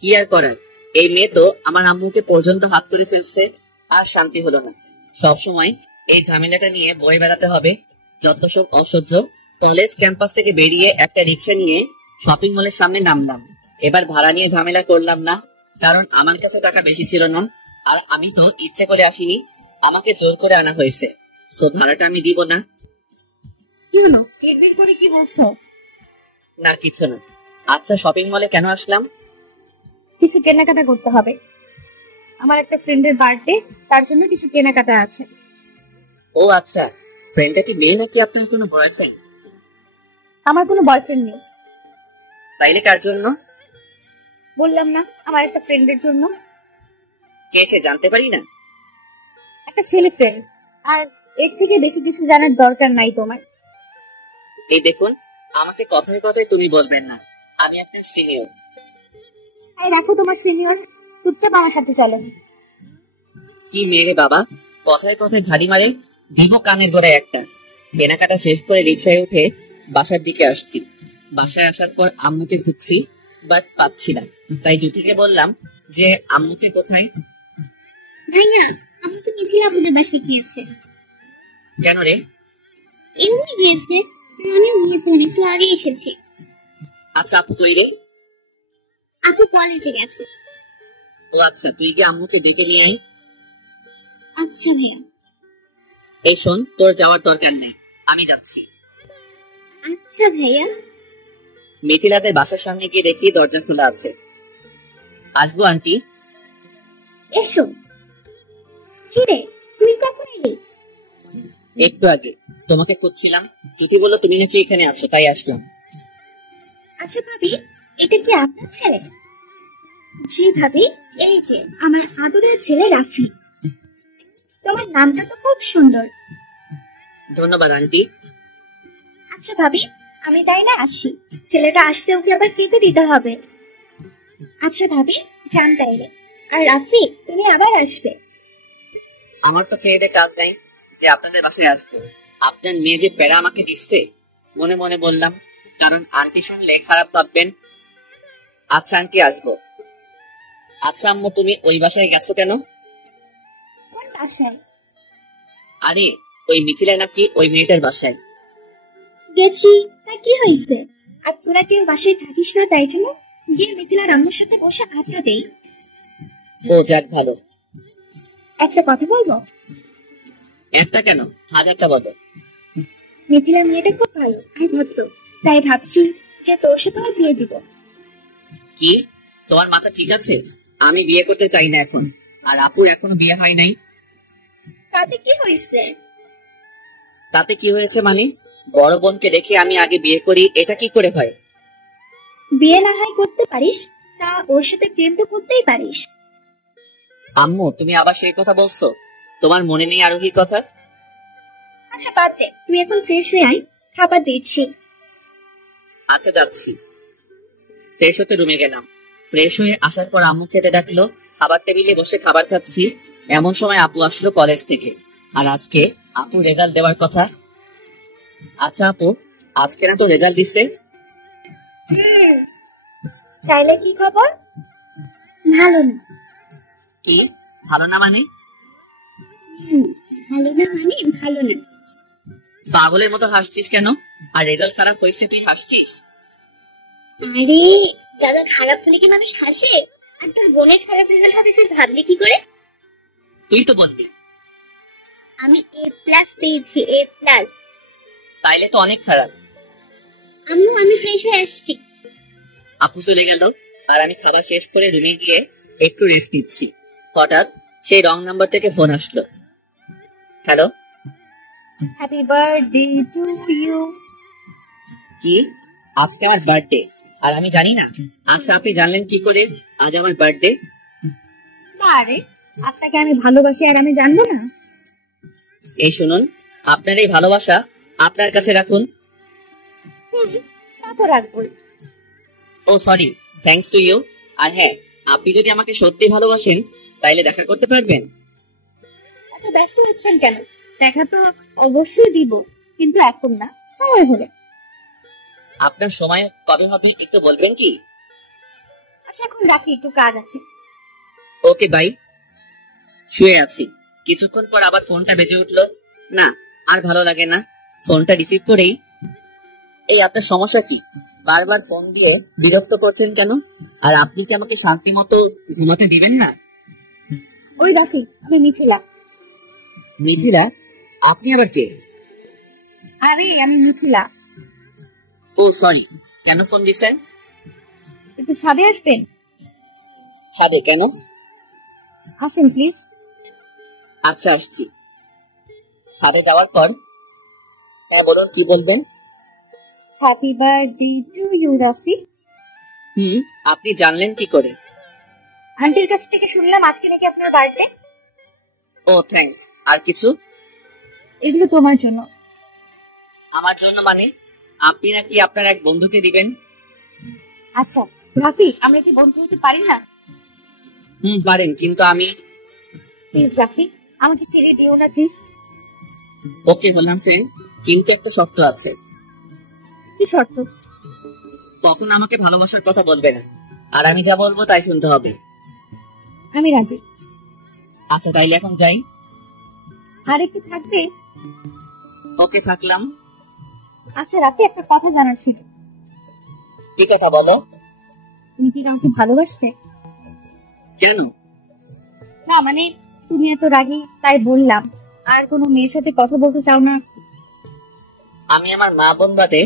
কি আর করার, এই মেয়ে তো আমার আম্মুকে পর্যন্ত হাত করে ফেলছে, আর শান্তি হলো না। সবসময় এই ঝামেলাটা নিয়ে বয়ে বেড়াতে হবে, যত সব অসহ্য। কলেজ ক্যাম্পাস থেকে বেরিয়ে একটা রিক্সা নিয়ে শপিং মলের সামনে নামলাম। এবার ভাড়া নিয়ে ঝামেলা করলাম না, কারণ আমার কাছে টাকা বেশি ছিল না, আর আমি তো ইচ্ছে করে আসিনি, আমাকে জোর করে আনা হয়েছে। সো ভাড়াটা আমি দিব না। কি হলো, এর করে কি বলছো? না কিছু না। আচ্ছা, শপিং মলে কেন আসলাম? কিছু কেনাকাটা করতে হবে। আমার একটা ফ্রেন্ডের বার্থডে, তার জন্য কিছু কেনাকাটা আছে। ও আচ্ছা, ফ্রেন্ডটা কি মেয়ে নাকি আপনার কোনো বয়ফ্রেন্ড? আমার কোনো বয়ফ্রেন্ড নেই। তাইলে কার জন্য? বললাম না, আমার একটা ফ্রেন্ডের জন্য। কে সে জানতে পারি না? একটা ছেলে ফ্রেন্ড, আর এর থেকে বেশি কিছু জানার দরকার নাই তোমার। এই দেখুন, আমাকে কথায় কথায় তুমি বলবেন না, আমি আপনার সিনিয়র। এই রাখো তোমার সিনিয়র, চুপচাপ আমার সাথে চলো। কি মেরে বাবা, কথায় কথায় ঝাড়ি মারে, দিব কানের গোড়ায় একটা। কেনাকাটা শেষ করে রিক্সায় উঠে বাসার দিকে আসছি। বাসায় আসার পর আম্মুকে খুঁজছি, বাট পাচ্ছি না। তাই জ্যোতিকে বললাম যে আম্মুকে কোথায়। ভাইয়া, আমি তো মিথিলা আপুদের বাসায় গিয়েছে। কেন রে? এমনি গিয়েছে, আমিও গিয়েছিলাম, একটু আগে এসেছি। আচ্ছা, আপু কই রে? আপু কলেজে গেছে। ও আচ্ছা, তুই গিয়ে আম্মুকে ডেকে নিয়ে আয়। আচ্ছা ভাইয়া। এই শোন, তোর যাওয়ার দরকার নেই, আমি যাচ্ছি। আচ্ছা ভাইয়া। মিথিলাদের বাসার সামনে গিয়ে দেখি দরজা খোলা আছে। আসবো আন্টি? এসো। কিরে, তুই কখন এলি? একটু আগে। তোমাকে খুঁজছিলাম, জ্যোতি বললো তুমি নাকি এখানে আছো, তাই আসলাম। আচ্ছা ভাবি, এটা কি আপনার ছেলে? জি ভাবি, এই যে আমার আদরের ছেলে রাফি। তোমার নামটা তো খুব সুন্দর। ধন্যবাদ আন্টি। আচ্ছা ভাবি, আমি তাইলে আসি, ছেলেটা আসতে ওকে আবার খেতে দিতে হবে। আচ্ছা ভাবি, যান তাইলে। আর রাফি, তুমি আবার আসবে। আমার তো খেয়ে দিয়ে কাজ নাই যে আপনাদের বাসায় আসবো। আপনার মেয়ে যে প্যারা আমাকে দিচ্ছে, মনে মনে বললাম, কারণ আন্টি শুনলে খারাপ ভাববেন। আচ্ছা আন্টি, আসবো। আচ্ছা আম্মু, তুমি ওই বাসায় গেছো কেন? কোন বাসায়? আরে ওই মিথিলা নাকি ওই মেয়েটার বাসায়। গেছি, তা কি হয়েছে? আর তোরা কেউ বাসায় থাকিস না, তাই জন্য গিয়ে মিথিলার আম্মুর সাথে বসে আড্ডা দেই। ও যাক ভালো। একটা কথা বলবো? একটা কেন, হাজারটা বলো। মিথিলা মেয়েটা খুব ভালো আর ভদ্র, তাই ভাবছি যে তোর সাথে ওর বিয়ে দিব। কি, তোমার মাথা ঠিক আছে? আমি বিয়ে করতে চাই না এখন, আর আপুর এখনো বিয়ে হয় নাই। তাতে কি হয়েছে? তাতে কি হয়েছে মানে? বড় বোনকে রেখে আমি আগে বিয়ে করি, এটা কি করে হয়? বিয়ে না হয় করতে পারিস, তা ওর সাথে প্রেম তো করতেই পারিস। আম্মু, তুমি আবার সেই কথা বলছো? তোমার মনে নেই আরোহীর কথা? আচ্ছা বাদ দে, তুই এখন ফ্রেশ হয়ে আয়, খাবার দিচ্ছি। আচ্ছা যাচ্ছি। ফ্রেশ হতে রুমে গেলাম। ফ্রেশ হয়ে আসার পর আম্মু খেতে ডাকলো। খাবার টেবিলে বসে খাবার খাচ্ছি, এমন সময় আপু আসলো কলেজ থেকে। আর আজকে আপু রেজাল্ট দেওয়ার কথা। আচ্ছা আপু, আজকে না তো রেজাল্ট দিচ্ছে? তাইলে কি খবর? ভালো না। কি ভালো না মানে? ভালো না মানে ভালো না। পাগলের মতো হাসছিস কেন? আর রেজাল্ট খারাপ হয়েছে তুই হাসছিস? আরে দাদা, খারাপ হলে কি মানুষ হাসে? আর তোর বোনের খারাপ রেজাল্ট হবে তুই ভাবলি কি করে? তুই তো বললি। আমি A+ পেয়েছি, A+। তাইলে তো অনেক খারাপ। আম্মু, আমি ফ্রেশ হয়ে আসছি। আপু চলে গেল, আর আমি খাবার শেষ করে রুমে গিয়ে একটু রেস্ট নিচ্ছি। হঠাৎ সেই রং নাম্বার থেকে ফোন আসলো। Hello. Happy birthday to you. কি, আজকে আমার বার্থডে আর আমি জানি না? আচ্ছা, আপনি জানলেন কি করে আজ আমার বার্থডে? আরে আপনাকে আমি ভালোবাসি আর আমি জানবো না? এই শুনুন, আপনার এই ভালোবাসা আপনার কাছে রাখুন। তা তো রাখবো। ও সরি, থ্যাঙ্কস টু ইউ। আর হ্যাঁ, আপনি যদি আমাকে সত্যি ভালোবাসেন তাইলে দেখা করতে পারবেন। এত ব্যস্ত হচ্ছেন কেন? দেখা তো অবশ্যই দিব, কিন্তু এখন না, সময় হলে। আপনার সময় কবে হবে একটু বলবেন কি? আচ্ছা এখন রাখি, একটু কাজ আছে। Okay bye. শুয়ে আছি, কিছুক্ষণ পর আবার ফোনটা বেজে উঠলো। না, আর ভালো লাগে না। ফোনটা রিসিভ করেই, এই আপনার সমস্যা কি? বারবার ফোন দিয়ে বিরক্ত করছেন কেন? আর আপনি কি আমাকে শান্তি মতো ঘুমাতে দিবেন না? ওই রাখি, আমি মিথিলা। মিথিলা? আপনি আবার কে? আরে আমি মিথিলা। ও সরি, কেন ফোন দিছেন? একটু ছাদে আসবেন? ছাদে কেন? আসেন প্লিজ। আচ্ছা আসছি। ছাদে যাওয়ার পর, হ্যাঁ বলুন, কি বলবেন? Happy birthday to you Rafi. আপনি জানলেন কি করে? আন্টির কাছ থেকে শুনলাম আজকে নাকি আপনার বার্থডে। ও থ্যাঙ্কস। আর কিছু? এগুলো তোমার জন্য। আমার জন্য মানে? আপনি নাকি আপনার এক বন্ধুকে দিবেন? আচ্ছা রাফি, আমরা কি বন্ধু হতে পারি না? পারেন, কিন্তু আমি। প্লিজ রাফি, আমাকে ফিরিয়ে দিও না প্লিজ। ওকে হলাম ফ্রেন্ড, কিন্তু একটা শর্ত আছে। কি শর্ত? কখন আমাকে ভালোবাসার কথা বলবে না, আর আমি যা বলবো তাই শুনতে হবে। আমি রাজি। আচ্ছা তাইলে এখন যাই। আর একটু থাকবে? ওকে থাকলাম। আচ্ছা রাফি, একটা কথা জানার ছিল। কি কথা বলো? তুমি কি কাউকে ভালোবাসতে? কেন? না মানে, তুমি এত রাগী তাই বললাম। আর কোনো মেয়ের সাথে কথা বলতে চাও না? আমি আমার মা বোন বাদে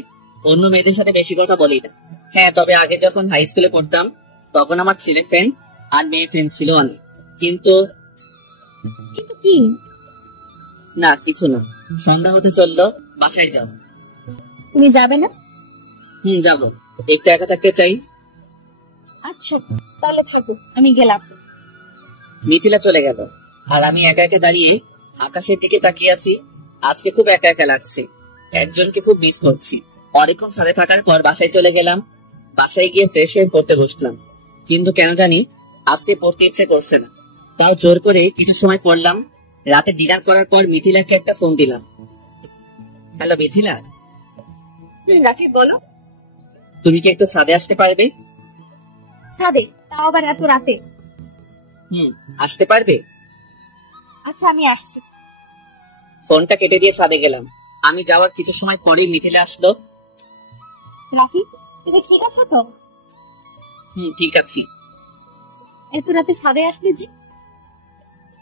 অন্য মেয়েদের সাথে বেশি কথা বলি না। হ্যাঁ, তবে আগে যখন হাই স্কুলে পড়তাম তখন আমার ছেলে ফ্রেন্ড আর মেয়ে ফ্রেন্ড ছিল অনেক। কিন্তু কিন্তু কি? না, কিছু না। সন্ধ্যা হতে চললো, বাসায় যাও। তুমি যাবে না? যাবো। একটু একা থাকতে চাই। আচ্ছা তাহলে থাকো, আমি গেলাম। মিথিলা চলে গেল আর আমি একা একা দাঁড়িয়ে আকাশের দিকে তাকিয়ে আছি। আজকে খুব একা একা লাগছে, একজনকে খুব মিস করছি। অনেকক্ষণ ছাদে থাকার পর বাসায় চলে গেলাম। বাসায় গিয়ে ফ্রেশ হয়ে পড়তে বসলাম, কিন্তু কেন জানি আজকে পড়তে ইচ্ছে করছে না। তাও জোর করে কিছু সময় পড়লাম। রাতে ডিনার করার পর মিথিলাকে একটা ফোন দিলাম। হ্যালো মিথিলা, রাফি বলো। তুমি কি একটু ছাদে আসতে পারবে? ছাদে? তাও আবার এত রাতে? আসতে পারবে? আচ্ছা আমি আসছি। ফোনটা কেটে দিয়ে ছাদে গেলাম। আমি যাওয়ার কিছু সময় পরেই মিথিলা আসলো। রাফি তুমি ঠিক আছো তো? ঠিক আছি। এত রাতে ছাদে আসলে যে?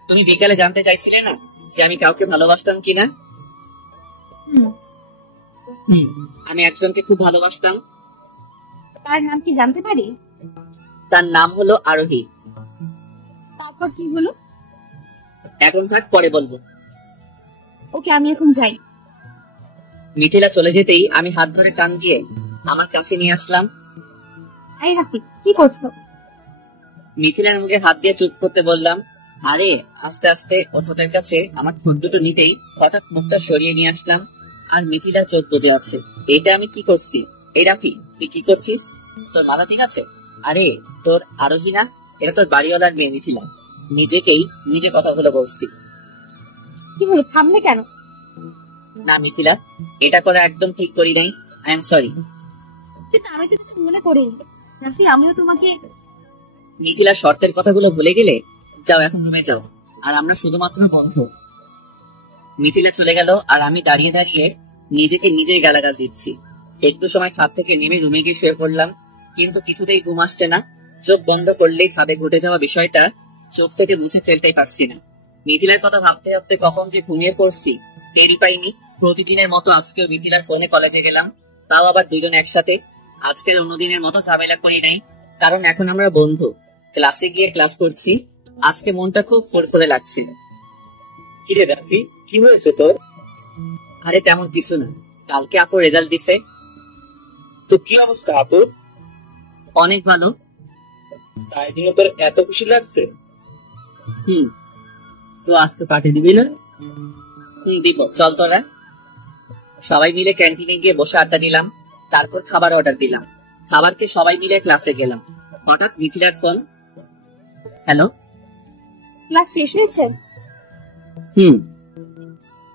তুমি বিকালে জানতে চাইছিলে না যে আমি কাউকে ভালোবাসতাম কিনা? আমি একজনকে খুব ভালোবাসতাম। তার নাম কি জানতে পারি? তার নাম হলো আরোহী। তারপর কি হলো? এখন থাক, পরে বলবো। ওকে আমি এখন যাই। মিথিলা চলে যেতেই আমি হাত ধরে টান দিয়ে আমার কাছে নিয়ে আসলাম। এই রাফি কি করছো? মিথিলার মুখে হাত দিয়ে চুপ করতে বললাম। আরে আস্তে আস্তে ওর ঠোঁটের কাছে আমার ঠোঁট দুটো নিতেই হঠাৎ মুখটা সরিয়ে নিয়ে আসলাম। আর মিথিলার চোখ বুজে আছে। এটা আমি কি করছি? এই রাফি তুই কি করছিস? তোর মাথা ঠিক আছে? আরে তোর আরোহী না, এটা তোর বাড়িওয়ালার মেয়ে মিথিলা। নিজেকেই নিজে কথাগুলো বলছি। কি হলো, থামলে কেন? না মিথিলা, এটা করা একদম ঠিক করি নাই। I am sorry. কিন্তু আমি তো কিছু মনে করিনি রাফি, আমিও তোমাকে। মিথিলা শর্তের কথাগুলো ভুলে গেলে? যাও এখন রুমে যাও, আর আমরা শুধুমাত্র বন্ধু। মিথিলা চলে গেল আর আমি দাঁড়িয়ে দাঁড়িয়ে নিজেকে নিজেই গালাগাল দিচ্ছি। একটু সময় ছাদ থেকে নেমে রুমে গিয়ে শুয়ে পড়লাম, কিন্তু কিছুতেই ঘুম আসছে না। চোখ বন্ধ করলেই ছাদে ঘটে যাওয়া বিষয়টা চোখ থেকে মুছে ফেলতেই পারছি না। মিথিলার কথা ভাবতে ভাবতে কখন যে ঘুমিয়ে পড়ছি টেরই পাইনি। প্রতিদিনের মতো আজকেও মিথিলার ফোনে কলেজে গেলাম, তাও আবার দুজন একসাথে। আজকের অন্যদিনের মতো ঝামেলা করি নাই, কারণ এখন আমরা বন্ধু। ক্লাসে গিয়ে ক্লাস করছি। আজকে মনটা খুব ফুরফুরে লাগছে। কিরে রাফি, কি হয়েছে তোর? আরে তেমন কিছু না, কালকে আপু রেজাল্ট দিছে। তো কি অবস্থা আপুর? অনেক ভালো। তাই জন্য তোর এত খুশি লাগছে? হুম। তো আজকে পার্টি দিবি না? দিব, চল তোরা। সবাই মিলে ক্যান্টিনে গিয়ে বসে আড্ডা দিলাম, তারপর খাবার অর্ডার দিলাম। খাবার খেয়ে সবাই মিলে ক্লাসে গেলাম। হঠাৎ মিথিলার ফোন। হ্যালো। ক্লাস শেষ হয়েছে?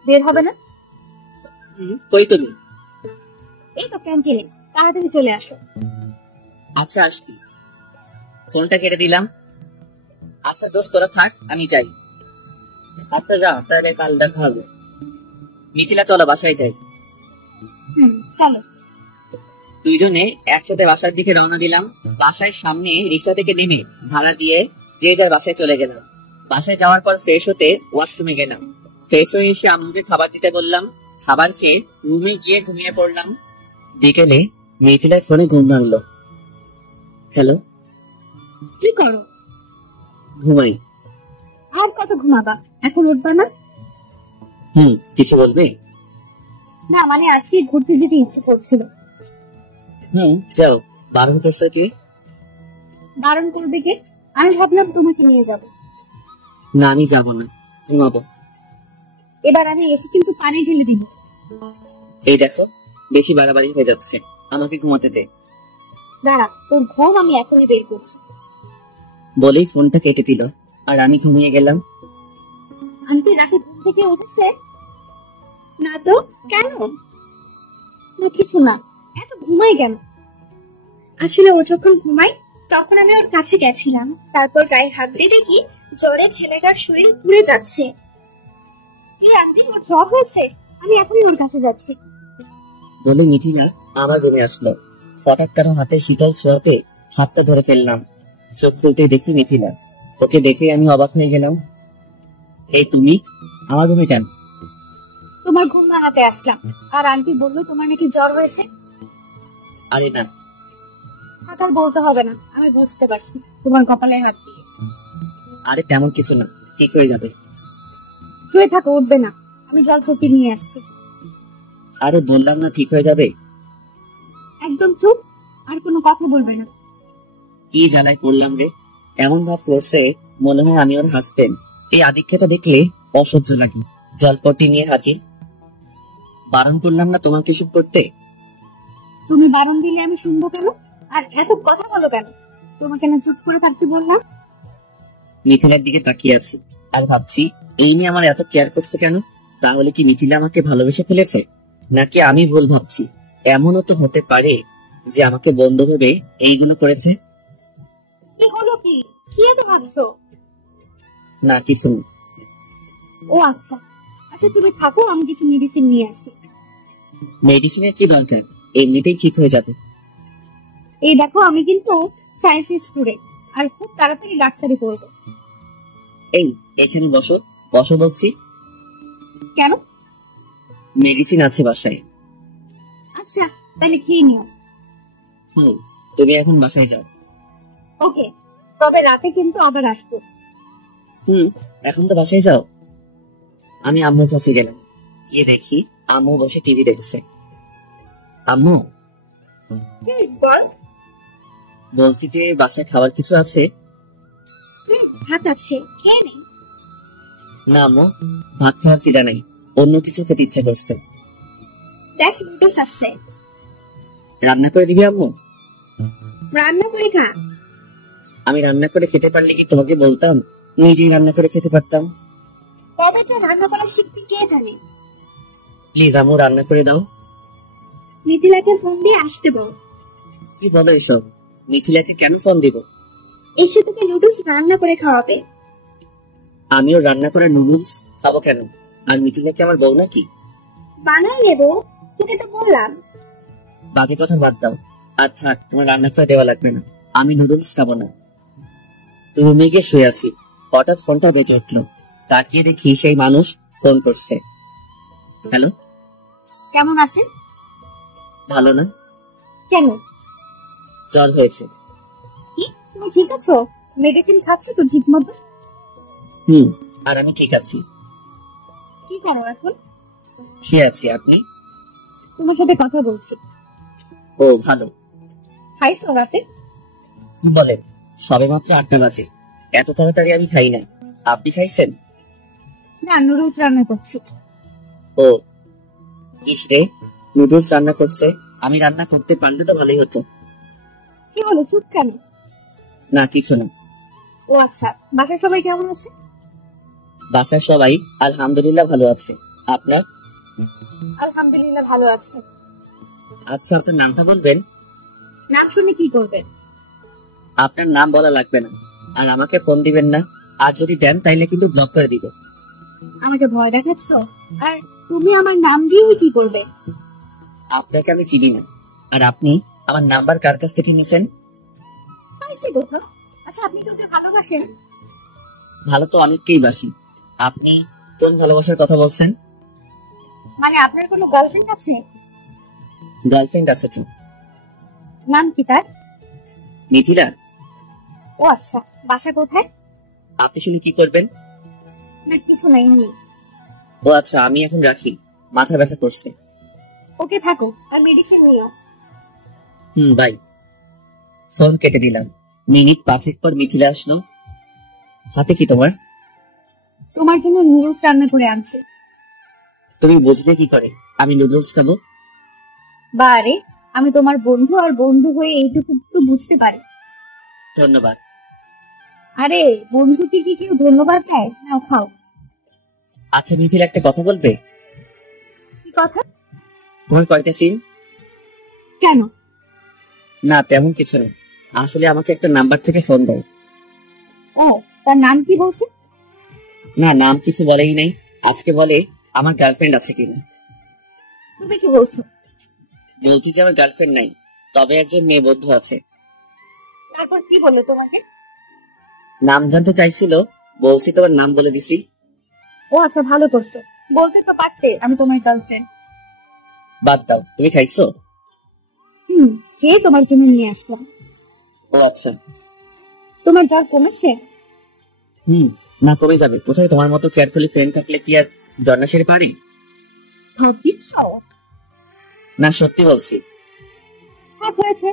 বের হবে না? কই তুমি? এই তো ক্যান্টিনে, তাড়াতাড়ি চলে আসো। আচ্ছা আসছি। ফোনটা কেটে দিলাম। আচ্ছা দোস্ত তোরা থাক, আমি যাই। আচ্ছা যা, তাহলে কাল দেখা হবে। মিথিলা চলো বাসায় যাই। চলো। দুইজনে একসাথে বাসার দিকে রওনা দিলাম। বাসায় সামনে রিক্সা থেকে নেমে ভাড়া দিয়ে যে যার বাসায় চলে গেলাম। বাসায় যাওয়ার পর ফ্রেশ হতে ওয়াশরুমে গেলাম। ফ্রেশ হয়ে এসে আম্মুকে খাবার দিতে বললাম। খাবার খেয়ে রুমে গিয়ে ঘুমিয়ে পড়লাম। বিকেলে মিথিলার ফোনে ঘুম ভাঙলো। হ্যালো। কি করো? ঘুমাই। আর কত ঘুমাবা? এখন উঠবা না? কিছু বলবে? না মানে আজকে ঘুরতে যেতে ইচ্ছে করছিল। যাও। বারণ করছো কি? বারণ করবে কে? আমি ভাবলাম তোমাকে নিয়ে যাব। না আমি যাব না, ঘুমাবো। এবার আমি এসে কিন্তু পানি ঢেলে দিব। এই দেখো বেশি বাড়াবাড়ি হয়ে যাচ্ছে, আমাকে ঘুমাতে দে। দাঁড়া, তোর ঘুম আমি এখনই বের করছি। বলেই ফোনটা কেটে দিল আর আমি ঘুমিয়ে গেলাম। আন্টি রাতে ঘুম থেকে উঠেছে? না তো, কেন? না কিছু না, এত ঘুমাই কেন? আসলে ও যখন ঘুমায় তখন আমি ওর কাছে গেছিলাম, তারপর গায়ে হাত দিয়ে দেখি জ্বরে ছেলেটার শরীর পুড়ে যাচ্ছে। আন্টি ওর জ্বর হয়েছে, আমি এখনই ওর কাছে যাচ্ছি। বলে মিথিলা আমার রুমে আসলো। হঠাৎ কারো হাতে শীতল ছোঁয়াতে হাতটা ধরে ফেললাম। চোখ খুলতে দেখি মিথিলা। ওকে দেখে আমি অবাক হয়ে গেলাম। এই তুমি আমার রুমে কেন? তোমার ঘুম ভাঙাতে আসলাম, আর আন্টি বললো তোমার নাকি জ্বর হয়েছে। আরে না। আর বলতে হবে না, আমি বুঝতে পারছি তোমার কপালে হাত দিয়ে। আরে তেমন কিছু না, ঠিক হয়ে যাবে। শুয়ে থাকো, উঠবে না, আমি জল ফুটি নিয়ে আসছি। আরে বললাম না ঠিক হয়ে যাবে। একদম চুপ, আর কোনো কথা বলবে না। কি জ্বালায় পড়লাম রে। এমন ভাব করছে মনে হয় আমি ওর হাসবেন্ড। এই আদিক্ষেতা দেখলে অসহ্য লাগে। জলপটি নিয়ে হাজির। বারণ করলাম না তোমাকে এসব করতে? তুমি বারণ দিলে আমি শুনবো কেন? আর এত কথা বলো কেন? তোমাকে না চুপ করে থাকতে বললাম। মিথিলার দিকে তাকিয়ে আছি আর ভাবছি এই নিয়ে আমার এত কেয়ার করছে কেন। তাহলে কি মিথিলা আমাকে ভালোবেসে ফেলেছে, নাকি আমি ভুল ভাবছি? এমনও তো হতে পারে যে আমাকে বন্ধু ভেবে এইগুলো করেছে। কি হলো? কি কি এত ভাবছো? না কিছু না। ও আচ্ছা আচ্ছা, তুমি থাকো, আমি কিছু মেডিসিন নিয়ে আসছি। মেডিসিনের কি দরকার, এমনিতেই ঠিক হয়ে যাবে। এই দেখো, আমি কিন্তু সায়েন্সের স্টুডেন্ট আর খুব তাড়াতাড়ি ডাক্তারি করবো। এই এখানে বসো, বসো বলছি। কেন? মেডিসিন আছে বাসায়। আচ্ছা তাহলে খেয়ে নিও। তুমি এখন বাসায় যাও। ওকে, তবে রাতে কিন্তু আবার আসবো। এখন তো বাসায় যাও। আমি আম্মুর কাছে গেলাম, গিয়ে দেখি আম্মু বসে টিভি দেখছে। আম্মু, বল। বলছি যে বাসায় খাবার কিছু আছে? ভাত আছে, খেয়ে নে। না আম্মু, ভাত খাওয়ার খিদা নাই, অন্য কিছু খেতে ইচ্ছা করছে। দেখ নুডলস আছে, রান্না করে দিবি আম্মু? রান্না করে খা। আমি রান্না করে খেতে পারলে কি তোমাকে বলতাম? নিজেই রান্না করে খেতে পারতাম। কবে যে রান্না করা শিখবি কে জানে। প্লিজ আম্মু রান্না করে দাও। মিথিলাকে ফোন দিয়ে আসতে বল। কি বলো এসব? মিথিলাকে কেন ফোন দিব? এসে তোকে নুডলস রান্না করে খাওয়াবে। আমিও রান্না করা নুডলস খাবো কেন? আর মিথিলাকে আমার বউ নাকি? বানাই নেবো, তোকে তো বললাম। বাজে কথা বাদ দাও। আর থাক, তোমার রান্না করে দেওয়া লাগবে না, আমি নুডলস খাবো না। রুমে গিয়ে শুয়ে আছি, হঠাৎ ফোনটা বেজে উঠলো। তাকিয়ে দেখি সেই মানুষ ফোন করছে। হ্যালো। কেমন আছেন? ভালো না। কেন? জ্বর হয়েছে। কি তুমি ঠিক আছো? মেডিসিন খাচ্ছ তো ঠিক মতো? আর আমি ঠিক আছি। কি করো এখন? শুয়ে আছি। আপনি? তোমার সাথে কথা বলছি। ও ভালো। খাইছো রাতে? কি বলেন, সবে মাত্র 8টা বাজে, এত তাড়াতাড়ি আমি খাই না। আপনি খাইছেন? না, নুডলস রান্না করছি। ও ইস রে, নুডলস রান্না করছে। আমি রান্না করতে পারলে তো ভালোই হতো। কি হলো, চুপ কেন? না কিছু না। ও আচ্ছা, বাসার সবাই কেমন আছে? বাসার সবাই আলহামদুলিল্লাহ ভালো আছে। আপনার? আলহামদুলিল্লাহ ভালো আছে। আচ্ছা, আপনার নামটা বলবেন? নাম শুনে কি করবে? আপনার নাম বলা লাগবে না, আর আমাকে ফোন দিবেন না। আর যদি দেন তাইলে কিন্তু ব্লক করে দিব। আমাকে ভয় দেখাচ্ছ? আর তুমি আমার নাম দিয়ে কি করবে? আপনাকে আমি চিনি না, আর আপনি আমার নাম্বার কার কাছ থেকে নিছেন? পাইছি কোথাও। আচ্ছা, আপনি তোকে ভালোবাসেন? ভালো তো অনেককেই বাসি। আপনি কোন ভালোবাসার কথা বলছেন? মানে আপনার কোনো গার্লফ্রেন্ড আছে? গার্লফ্রেন্ড আছে তো। নাম কি তার? মিথিলা। ও আচ্ছা, বাসা কোথায়? আপনি শুনে কি করবেন? না কিছু নাই, এমনি। ও আচ্ছা, আমি এখন রাখি, মাথা ব্যথা করছে। ওকে থাকো, আর মেডিসিন নিও। বাই। ফোন কেটে দিলাম। মিনিট 5 পর মিথিলা আসলো। হাতে কি তোমার? তোমার জন্য নুডলস রান্না করে আনছি। তুমি বুঝলে কি করে আমি নুডলস খাবো? বারে, আমি তোমার বন্ধু, আর বন্ধু হয়ে এইটুকু তো বুঝতে পারি। ধন্যবাদ। আরে বন্ধুকে কি কেউ ধন্যবাদ দেয়? নাও খাও। আচ্ছা মিথিলা, একটা কথা বলবে? কি কথা? তোমার কয়টা সিম? কেন? না তেমন কিছু না, আসলে আমাকে একটা নাম্বার থেকে ফোন দাও। ও, তার নাম কি বলছে? না নাম কিছু বলেই নাই। আজকে বলে আমার গার্লফ্রেন্ড আছে কিনা। তুমি কি বলছো? বলছি যে আমার গার্লফ্রেন্ড নাই, তবে একজন মেয়ে বন্ধু আছে। তারপর কি বলে তোমাকে? নাম জানতে চাইছিল, বলছি তোমার নাম বলে দিছি। ও আচ্ছা, ভালো করছো। বলতে তো পারতে আমি তোমার গার্লফ্রেন্ড। বাদ দাও, তুমি খাইছো? খেয়ে তোমার জন্য নিয়ে আসলাম। ও আচ্ছা। তোমার জ্বর কমেছে? না কমে যাবে কোথায়, তোমার মতো কেয়ারফুলি ফ্রেন্ড থাকলে কি আর জ্বর না সেরে পারে? দিচ্ছ? না সত্যি বলছি। থাক হয়েছে।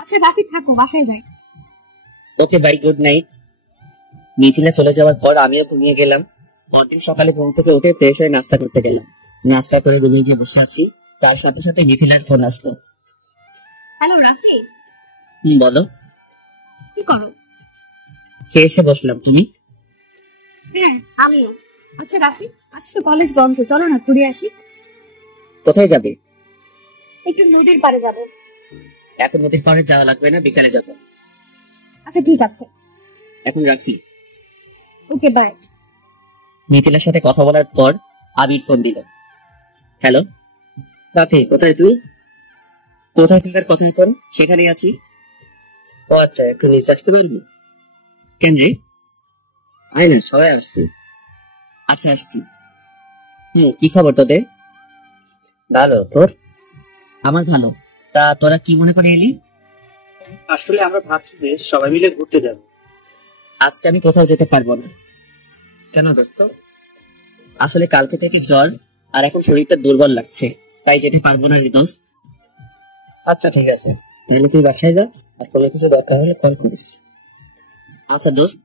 আচ্ছা বাকি থাকো, বাসায় যাই। Okay bye, good night. Mithila চলে যাওয়ার পর আমিও ঘুমিয়ে গেলাম। পরদিন সকালে ঘুম থেকে উঠে ফ্রেশ হয়ে নাস্তা করতে গেলাম। নাস্তা করে রুমে গিয়ে বসে আছি, তার সাথে সাথে মিথিলার ফোন আসলো। হ্যালো রাফি, বলো। কি করো? খেয়ে এসে বসলাম, তুমি? হ্যাঁ আমিও। আচ্ছা রাফি, আজ তো কলেজ বন্ধ, চলো না ঘুরে আসি। কোথায় যাবে? একটু নদীর পাড়ে যাবো। এখন নদীর পাড়ে যাওয়া লাগবে না, বিকালে যাবো। আচ্ছা ঠিক আছে, এখন রাখি। Okay bye. মিথিলার সাথে কথা বলার পর আবির ফোন দিল। হ্যালো। রাফি, কোথায় তুই? কোথায় থাকার কথা, এখন সেখানে আছি। ও আচ্ছা, একটু নিচে আসতে পারবি? কেন রে? আয় না, সবাই আসছি। আচ্ছা আসছি। কি খবর তোদের? ভালো, তোর? আমার ভালো। তা তোরা কি মনে করে এলি? আসলে আমরা ভাবছি যে সবাই মিলে ঘুরতে যাব। আজকে আমি কোথাও যেতে পারবো না। কেন দোস্ত? আসলে কালকে থেকে জ্বর, আর এখন শরীরটা দুর্বল লাগছে, তাই যেতে পারবো না রে দোস্ত। আচ্ছা ঠিক আছে, তাহলে তুই বাসায় যা, আর কোনো কিছু দরকার হলে কল করিস। আচ্ছা দোস্ত।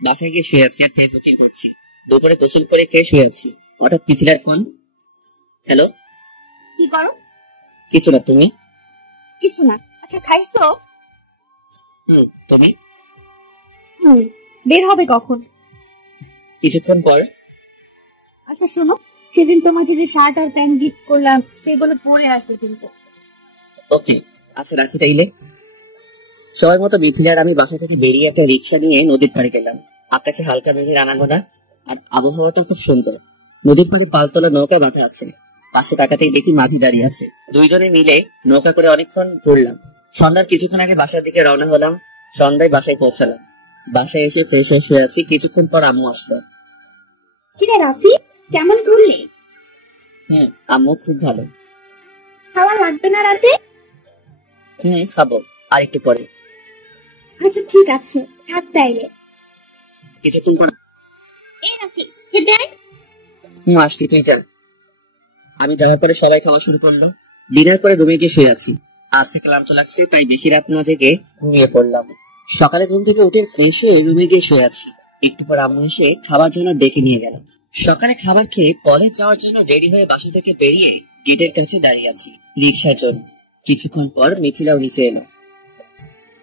বাসায় গিয়ে শুয়ে আছি আর ফেসবুকিং করছি। দুপুরে গোসল করে খেয়ে শুয়ে আছি, হঠাৎ মিথিলার ফোন। হ্যালো। কি করো? কিছু না, তুমি? কিছু না। আচ্ছা খাইছো? তুমি? বের হবে কখন? কিছুক্ষণ পর। আচ্ছা শোনো, সেদিন তোমাকে যে শার্ট আর প্যান্ট গিফট করলাম সেগুলো পরে আসবে কিন্তু। ওকে, আচ্ছা রাখি তাইলে। সবার মতো মিথিলার আমি বাসা থেকে বেরিয়ে একটা রিক্সা নিয়ে নদীর পাড়ে গেলাম। আকাশে হালকা মেঘের আনাগোনা, আর আবহাওয়াটা খুব সুন্দর। নদীর পাড়ে পালতোলা নৌকা বাঁধা আছে। পাশে তাকাতেই দেখি মাঝি দাঁড়িয়ে আছে। দুইজনে মিলে নৌকা করে অনেকক্ষণ ঘুরলাম। সন্ধ্যার কিছুক্ষণ আগে বাসার দিকে রওনা হলাম। সন্ধ্যায় বাসায় পৌঁছালাম। বাসায় এসে ফ্রেশ হয়ে শুয়ে আছি। কিছুক্ষণ পর আম্মু আসলো। কিরে রাফি, কেমন ঘুরলে? আম্মু খুব ভালো। খাওয়া লাগবে না রাতে? খাবো আর একটু পরে। আচ্ছা ঠিক আছে, থাক তাইলে। কিছুক্ষণ পর। এই রাফি, খেতে আয়। আসছি, তুই যা। আমি যাওয়ার পরে সবাই খাওয়া শুরু করলো। ডিনার করে রুমে গিয়ে শুয়ে আছি। আজকে ক্লান্ত লাগছে, তাই বেশি রাত না জেগে ঘুমিয়ে পড়লাম। সকালে ঘুম থেকে উঠে ফ্রেশ হয়ে রুমে গিয়ে শুয়ে আছি। একটু পর আম্মু এসে খাবার জন্য ডেকে নিয়ে গেল। সকালে খাবার খেয়ে কলেজ যাওয়ার জন্য রেডি হয়ে বাসা থেকে বেরিয়ে গেটের কাছে দাঁড়িয়ে আছি রিক্সার জন্য। কিছুক্ষণ পর মিথিলাও নিচে এলো।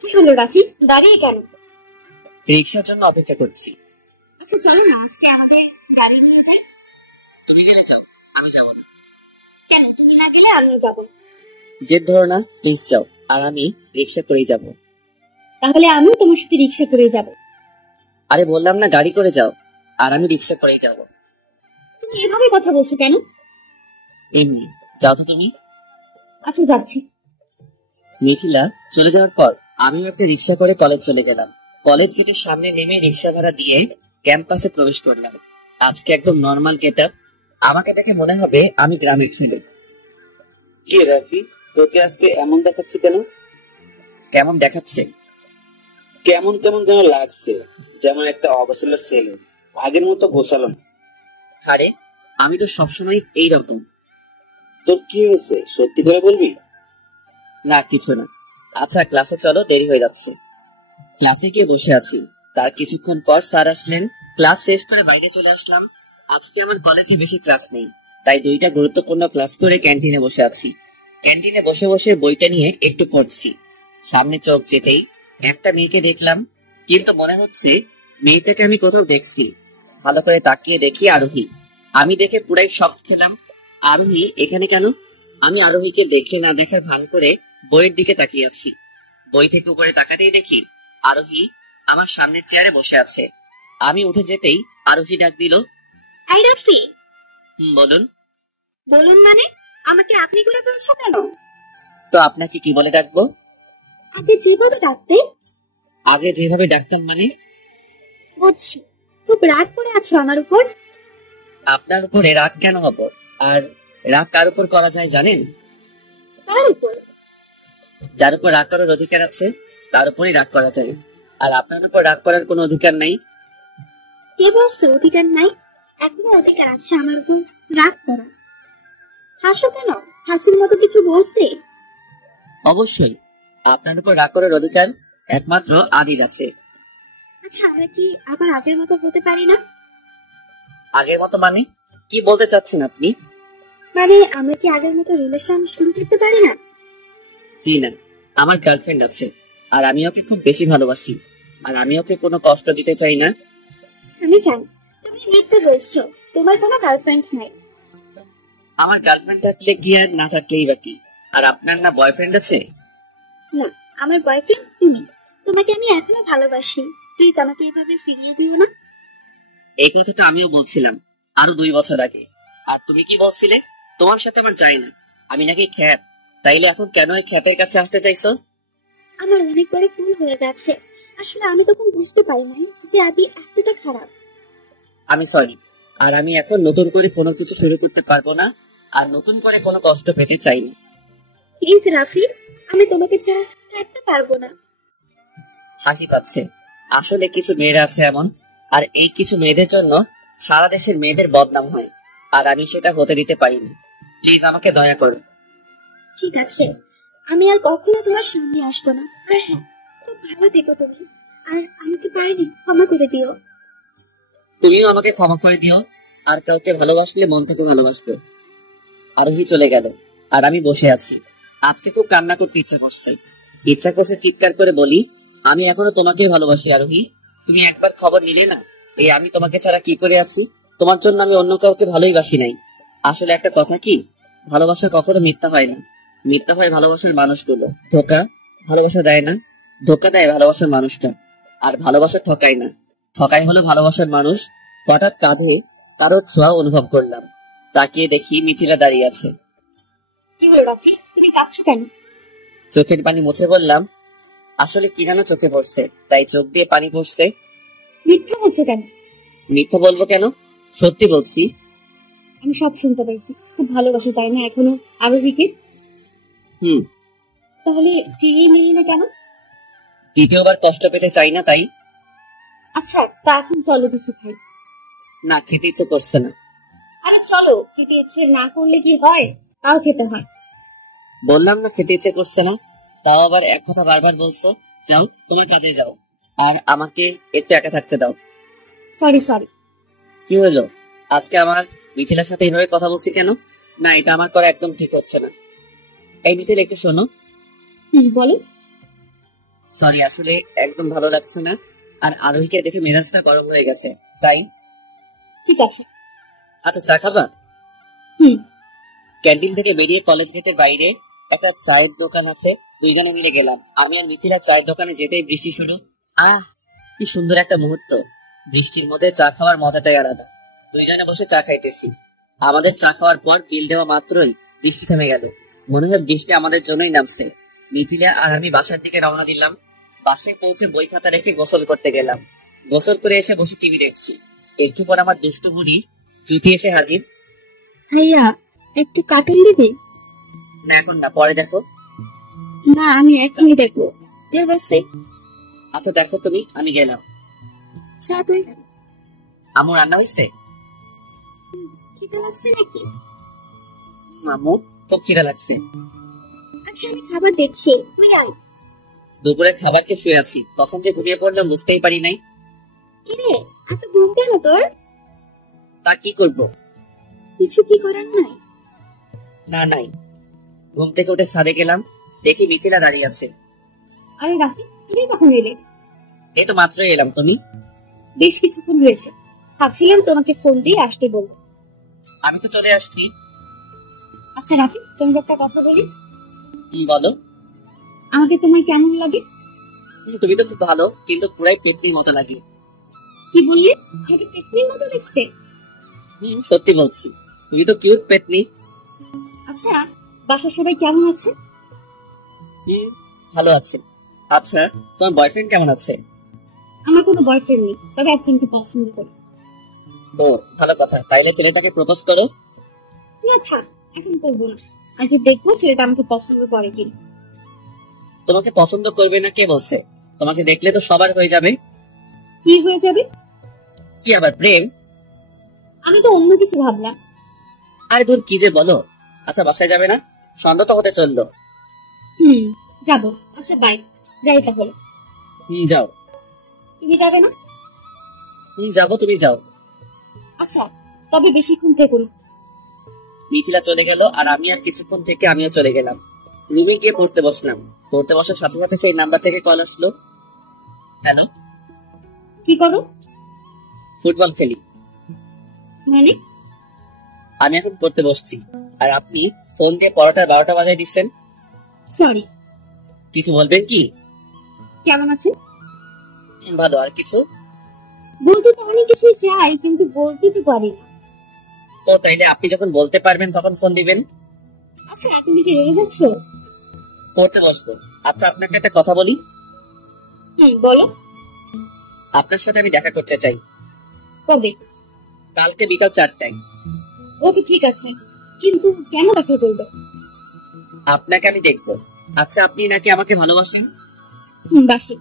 কি হলো রাফি, দাঁড়িয়ে কেন? রিক্সার জন্য অপেক্ষা করছি। আচ্ছা চলো না, আজকে আমাদের গাড়ি নিয়ে যাই। তুমি গেলে যাও, আমি যাবো না। কেন, তুমি না গেলে আমিও যাবো। জেদ ধরো না, প্লিজ যাও, আর আমি রিক্সা করেই যাবো। তাহলে আমিও তোমার সাথে রিক্সা করে যাব। আরে বললাম না গাড়ি করে যাও, আর আমি রিক্সা করেই যাবো। তুমি এভাবে কথা বলছো কেন? এমনি, যাও তো তুমি। আচ্ছা যাচ্ছি। মিথিলা চলে যাওয়ার পর আমিও একটা রিক্সা করে কলেজ চলে গেলাম। কলেজ গেটের সামনে নেমে রিক্সা ভাড়া দিয়ে ক্যাম্পাসে প্রবেশ করলাম। আজকে একদম নর্মাল গেটআপ। আমাকে দেখে মনে হবে আমি গ্রামের ছেলে। কি রাফি, তোকে আজকে এমন দেখাচ্ছে কেন? কেমন দেখাচ্ছে? কেমন কেমন যেন লাগছে, যেমন একটা অবসর ছেলে, আগের মতো গোছালো না। আরে আমি তো সবসময় এইরকম। তোর কি হয়েছে, সত্যি করে বলবি? না কিছু না। আচ্ছা ক্লাসে চলো, দেরি হয়ে যাচ্ছে। ক্লাসে গিয়ে বসে আছি। তার কিছুক্ষণ পর স্যার আসলেন। ক্লাস শেষ করে বাইরে চলে আসলাম। আজকে আমার কলেজে বেশি ক্লাস নেই, তাই দুইটা গুরুত্বপূর্ণ ক্লাস করে ক্যান্টিনে বসে আছি। ক্যান্টিনে বসে বসে বইটা নিয়ে একটু পড়ছি। সামনে চোখ যেতেই একটা মেয়েকে দেখলাম, কিন্তু মনে হচ্ছে মেয়েটাকে আমি কোথাও দেখছি। ভালো করে তাকিয়ে দেখি আরোহী। আমি দেখে পুরাই শক খেলাম। আরোহী এখানে কেন? আমি আরোহীকে দেখে না দেখার ভান করে বইয়ের দিকে তাকিয়ে আছি। বই থেকে উপরে তাকাতেই দেখি আরোহী আমার সামনের চেয়ারে বসে আছে। আমি উঠে যেতেই আরোহী ডাক দিল, এই রাফি। বলুন। বলুন মানে? আমাকে আপনি করে বলছো কেন? তো আপনাকে কি বলে ডাকবো? আপনি যেভাবে ডাকতে। আগে যেভাবে ডাকতাম মানে? বুঝছি, খুব রাগ করে আছো আমার উপর। আপনার উপরে রাগ কেন হব? আর রাগ কার উপর করা যায় জানেন? কার উপর? যার উপর রাগ করার অধিকার আছে তার উপরই রাগ করা যায়। আর আপনার উপর রাগ করার কোনো অধিকার নাই। কে বলছে অধিকার নাই? এখনো অধিকার আছে আমার উপর রাগ করা। হাসো কেন? হাসির মতো কিছু বলছে? অবশ্যই আপনার উপর রাগ করার অধিকার একমাত্র আদির আছে। আচ্ছা, আমরা কি আবার আগের মতো হতে পারি না? আগের মতো মানে কি বলতে চাচ্ছেন আপনি? মানে আমরা কি আগের মতো রিলেশন শুরু করতে পারি না? জি না, আমার গার্লফ্রেন্ড আছে, আর আমি ওকে খুব বেশি ভালোবাসি, আর আমি ওকে কোনো কষ্ট দিতে চাই না। আমি জানি তুমি মিথ্যে বলছো, তোমার কোনো গার্লফ্রেন্ড নাই। আমার গার্লফ্রেন্ড থাকলে কি আর না থাকলেই বা কি? আর আপনার না বয়ফ্রেন্ড আছে? না, আমার বয়ফ্রেন্ড তুমি। তোমাকে আমি এখনো ভালোবাসি, প্লিজ আমাকে এভাবে ফিরিয়ে দিও না। এই কথাটা আমিও বলছিলাম আরো 2 বছর আগে। আর তুমি কি বলছিলে? তোমার সাথে আমার যায় না, আমি নাকি খ্যাত। তাইলে এখন কেন এই খ্যাতের কাছে আসতে চাইছো? আমার অনেক বড় ভুল হয়ে গেছে। আসলে আমি তখন বুঝতে পারি নাই যে আদি এতটা খারাপ। আমি সরি। আর আমি এখন নতুন করে কোনো কিছু শুরু করতে পারবো না, আর নতুন করে কোনো কষ্ট পেতে চাই না। প্লিজ রাফি, আমি তোমাকে ছাড়া থাকতে পারবো না। হাসি পাচ্ছে। আসলে কিছু মেয়েরা আছে এমন, আর এই কিছু মেয়েদের জন্য সারা দেশের মেয়েদের বদনাম হয়, আর আমি সেটা হতে দিতে পারি না। প্লিজ আমাকে দয়া করো। ঠিক আছে, আমি আর কখনো তোমার সামনে আসবো না। আর হ্যাঁ, খুব ভালো থেকো তুমি। আর আমাকে পারিনি, ক্ষমা করে দিও। তুমিও আমাকে ক্ষমা করে দিও। আর কাউকে ভালোবাসলে মন থেকে ভালোবাসবে। আরোহী চলে গেল, আর আমি বসে আছি। আজকে খুব কান্না করতে ইচ্ছা করছে চিৎকার করে বলি, আমি এখনো তোমাকে ভালোবাসি আরোহী। তুমি একবার খবর নিলে না, এই আমি তোমাকে ছাড়া কি করে আছি? তোমার জন্য আমি অন্য কাউকে ভালোই বাসি নাই। আসলে একটা কথা কি, ভালোবাসা কখনো মিথ্যা হয় না। মিথ্যা হয় ভালোবাসার মানুষগুলো। ধোকা ভালোবাসা দেয় না, ধোকা দেয় ভালোবাসার মানুষটা। আর ভালোবাসা ঠকায় না, ঠকাই হলো ভালোবাসার মানুষ। হঠাৎ কাঁধে কারো ছোঁয়া অনুভব করলাম। তাকিয়ে দেখি মিথিলা দাঁড়িয়ে আছে। কি হলো রাফি, তুমি কাঁদছো কেন? চোখের পানি মুছে বললাম, আসলে কি যেন চোখে পড়ছে, তাই চোখ দিয়ে পানি পড়ছে। মিথ্যা বলছো কেন? মিথ্যা বলবো কেন, সত্যি বলছি। আমি সব শুনতে পাইছি। খুব ভালোবাসো তাই না এখনো আরোহীকে? হুম। তাহলে ফিরিয়ে নিলি না কেন? দ্বিতীয়বার কষ্ট পেতে চাই না তাই। আচ্ছা, তা এখন চলো কিছু খাই। না, খেতে ইচ্ছে করছে না। আরে চলো, খেতে ইচ্ছে না করলে কি হয়, তাও খেতে হয়। বললাম না খেতে ইচ্ছে করছে না, তাও আবার এক কথা বারবার বলছো। যাও তোমার কাজে যাও, আর আমাকে একটু একা থাকতে দাও। সরি। কি হলো, আজকে আমার মিথিলার সাথে এইভাবে কথা বলছি কেন? না, এটা আমার করা একদম ঠিক হচ্ছে না। এই মিথিলা একটু শোনো। বলো। সরি, আসলে একদম ভালো লাগছে না, আর আরোহীকে দেখে মেজাজটা গরম হয়ে গেছে তাই। ঠিক আছে। আচ্ছা, চা খাবা? হুম। ক্যান্টিন থেকে বেরিয়ে কলেজ গেটের বাইরে একটা চায়ের দোকান আছে, দুইজনে মিলে গেলাম। আমি আর মিথিলা চায়ের দোকানে যেতেই বৃষ্টি শুরু। কি সুন্দর একটা মুহূর্ত। বৃষ্টির মধ্যে চা খাওয়ার মজাটাই আলাদা। দুইজনে বসে চা খাইতেছি। আমাদের চা খাওয়ার পর বিল দেওয়া মাত্রই বৃষ্টি থেমে গেল। মনে হয় বৃষ্টি আমাদের জন্যই নামছে। মিথিলা আর আমি বাসার দিকে রওনা দিলাম। বাসায় পৌঁছে বই খাতা রেখে গোসল করতে গেলাম। গোসল করে এসে বসে টিভি দেখছি। একটু পর আমার দুষ্টু বুড়ি জুথি এসে হাজির। ভাইয়া, একটু কার্টুন দিবি? না, এখন না, পরে দেখো। না, আমি এখনই দেখবো। আচ্ছা দেখো তুমি, আমি গেলাম। চা তুই। আমু রান্না হয়েছে? খিদে লাগছে নাকি? মামু খুব খিদা লাগছে। আচ্ছা, আমি খাবার দিচ্ছি, তুই আয়। দুপুরে খাবার খেয়ে শুয়ে আছি, কখন যে ঘুমিয়ে পড়লাম বুঝতেই পারি নাই। কিরে, এত ঘুম কেন তোর? তা কি করব? কিছু কি করার নাই? না, নাই। ঘুম থেকে উঠে ছাদে গেলাম, দেখি মিথিলা দাঁড়িয়ে আছে। আরে রাফি, তুমি কখন এলে? এই তো মাত্রই এলাম। তুমি? বেশ কিছুক্ষণ হয়েছে। ভাবছিলাম তোমাকে ফোন দিয়ে আসতে বলবো। আমি তো চলে আসছি। আচ্ছা রাফি, তোমাকে একটা কথা বলি। বলো। আমাকে তোমার কেমন লাগে? তুমি তো খুব ভালো, কিন্তু পুরাই পেতনির মতো লাগে। কি বললে? আমাকে পেতনির মতো দেখতে? সত্যি বলছি, তুমি তো কিউট পেতনি। আচ্ছা, বাসার সবাই কেমন আছে? ভালো আছে। আচ্ছা, তোমার বয়ফ্রেন্ড কেমন আছে? আমার কোনো বয়ফ্রেন্ড নেই, তবে একজনকে পছন্দ করি। ও, ভালো কথা। তাইলে ছেলেটাকে প্রপোজ করো। না থাক, এখন করবো না। আগে দেখবো ছেলেটা আমাকে পছন্দ করে কিনা। তোমাকে পছন্দ করবে না কে বলছে? তোমাকে দেখলে তো সবার হয়ে যাবে। কি হয়ে যাবে? কি আবার প্রেম? আমি তো অন্য কিছু ভাবলাম। আরে দূর, কি যে বলো। আচ্ছা, বাসায় যাবে না? সন্ধ্যা তো হতে চললো। যাবো। আচ্ছা বাই, যাই তাহলে। যাও। তুমি যাবে না? যাবো, তুমি যাও। আচ্ছা, তবে বেশিক্ষণ থেকো না। মিথিলা চলে গেল আর আমি আর কিছুক্ষণ থেকে আমিও চলে গেলাম। রুমে গিয়ে পড়তে বসলাম। পড়তে বসার সাথে সাথে সেই নাম্বার থেকে কল আসলো। হ্যালো, কি করো? ফুটবল খেলি। মানে? আমি এখন পড়তে বসছি আর আপনি ফোন দিয়ে পড়াটার 12টা বাজায় দিচ্ছেন। সরি। কিছু বলবেন কি? কেমন আছেন? ভালো। আর কিছু? বলতে তো অনেক কিছুই চাই, কিন্তু বলতে তো পারি না। ও তাইলে আপনি যখন বলতে পারবেন তখন ফোন দিবেন। আচ্ছা, তুমি কি রেগে যাচ্ছ? পড়তে বসবো। আচ্ছা, আপনাকে একটা কথা বলি। বলো। আপনার সাথে আমি দেখা করতে চাই। কবে? কালকে বিকাল 4টায়। ওকে, ঠিক আছে, কিন্তু কেন দেখা করবে? আপনাকে আমি দেখবো। আচ্ছা, আপনি নাকি আমাকে ভালোবাসেন? বাসি।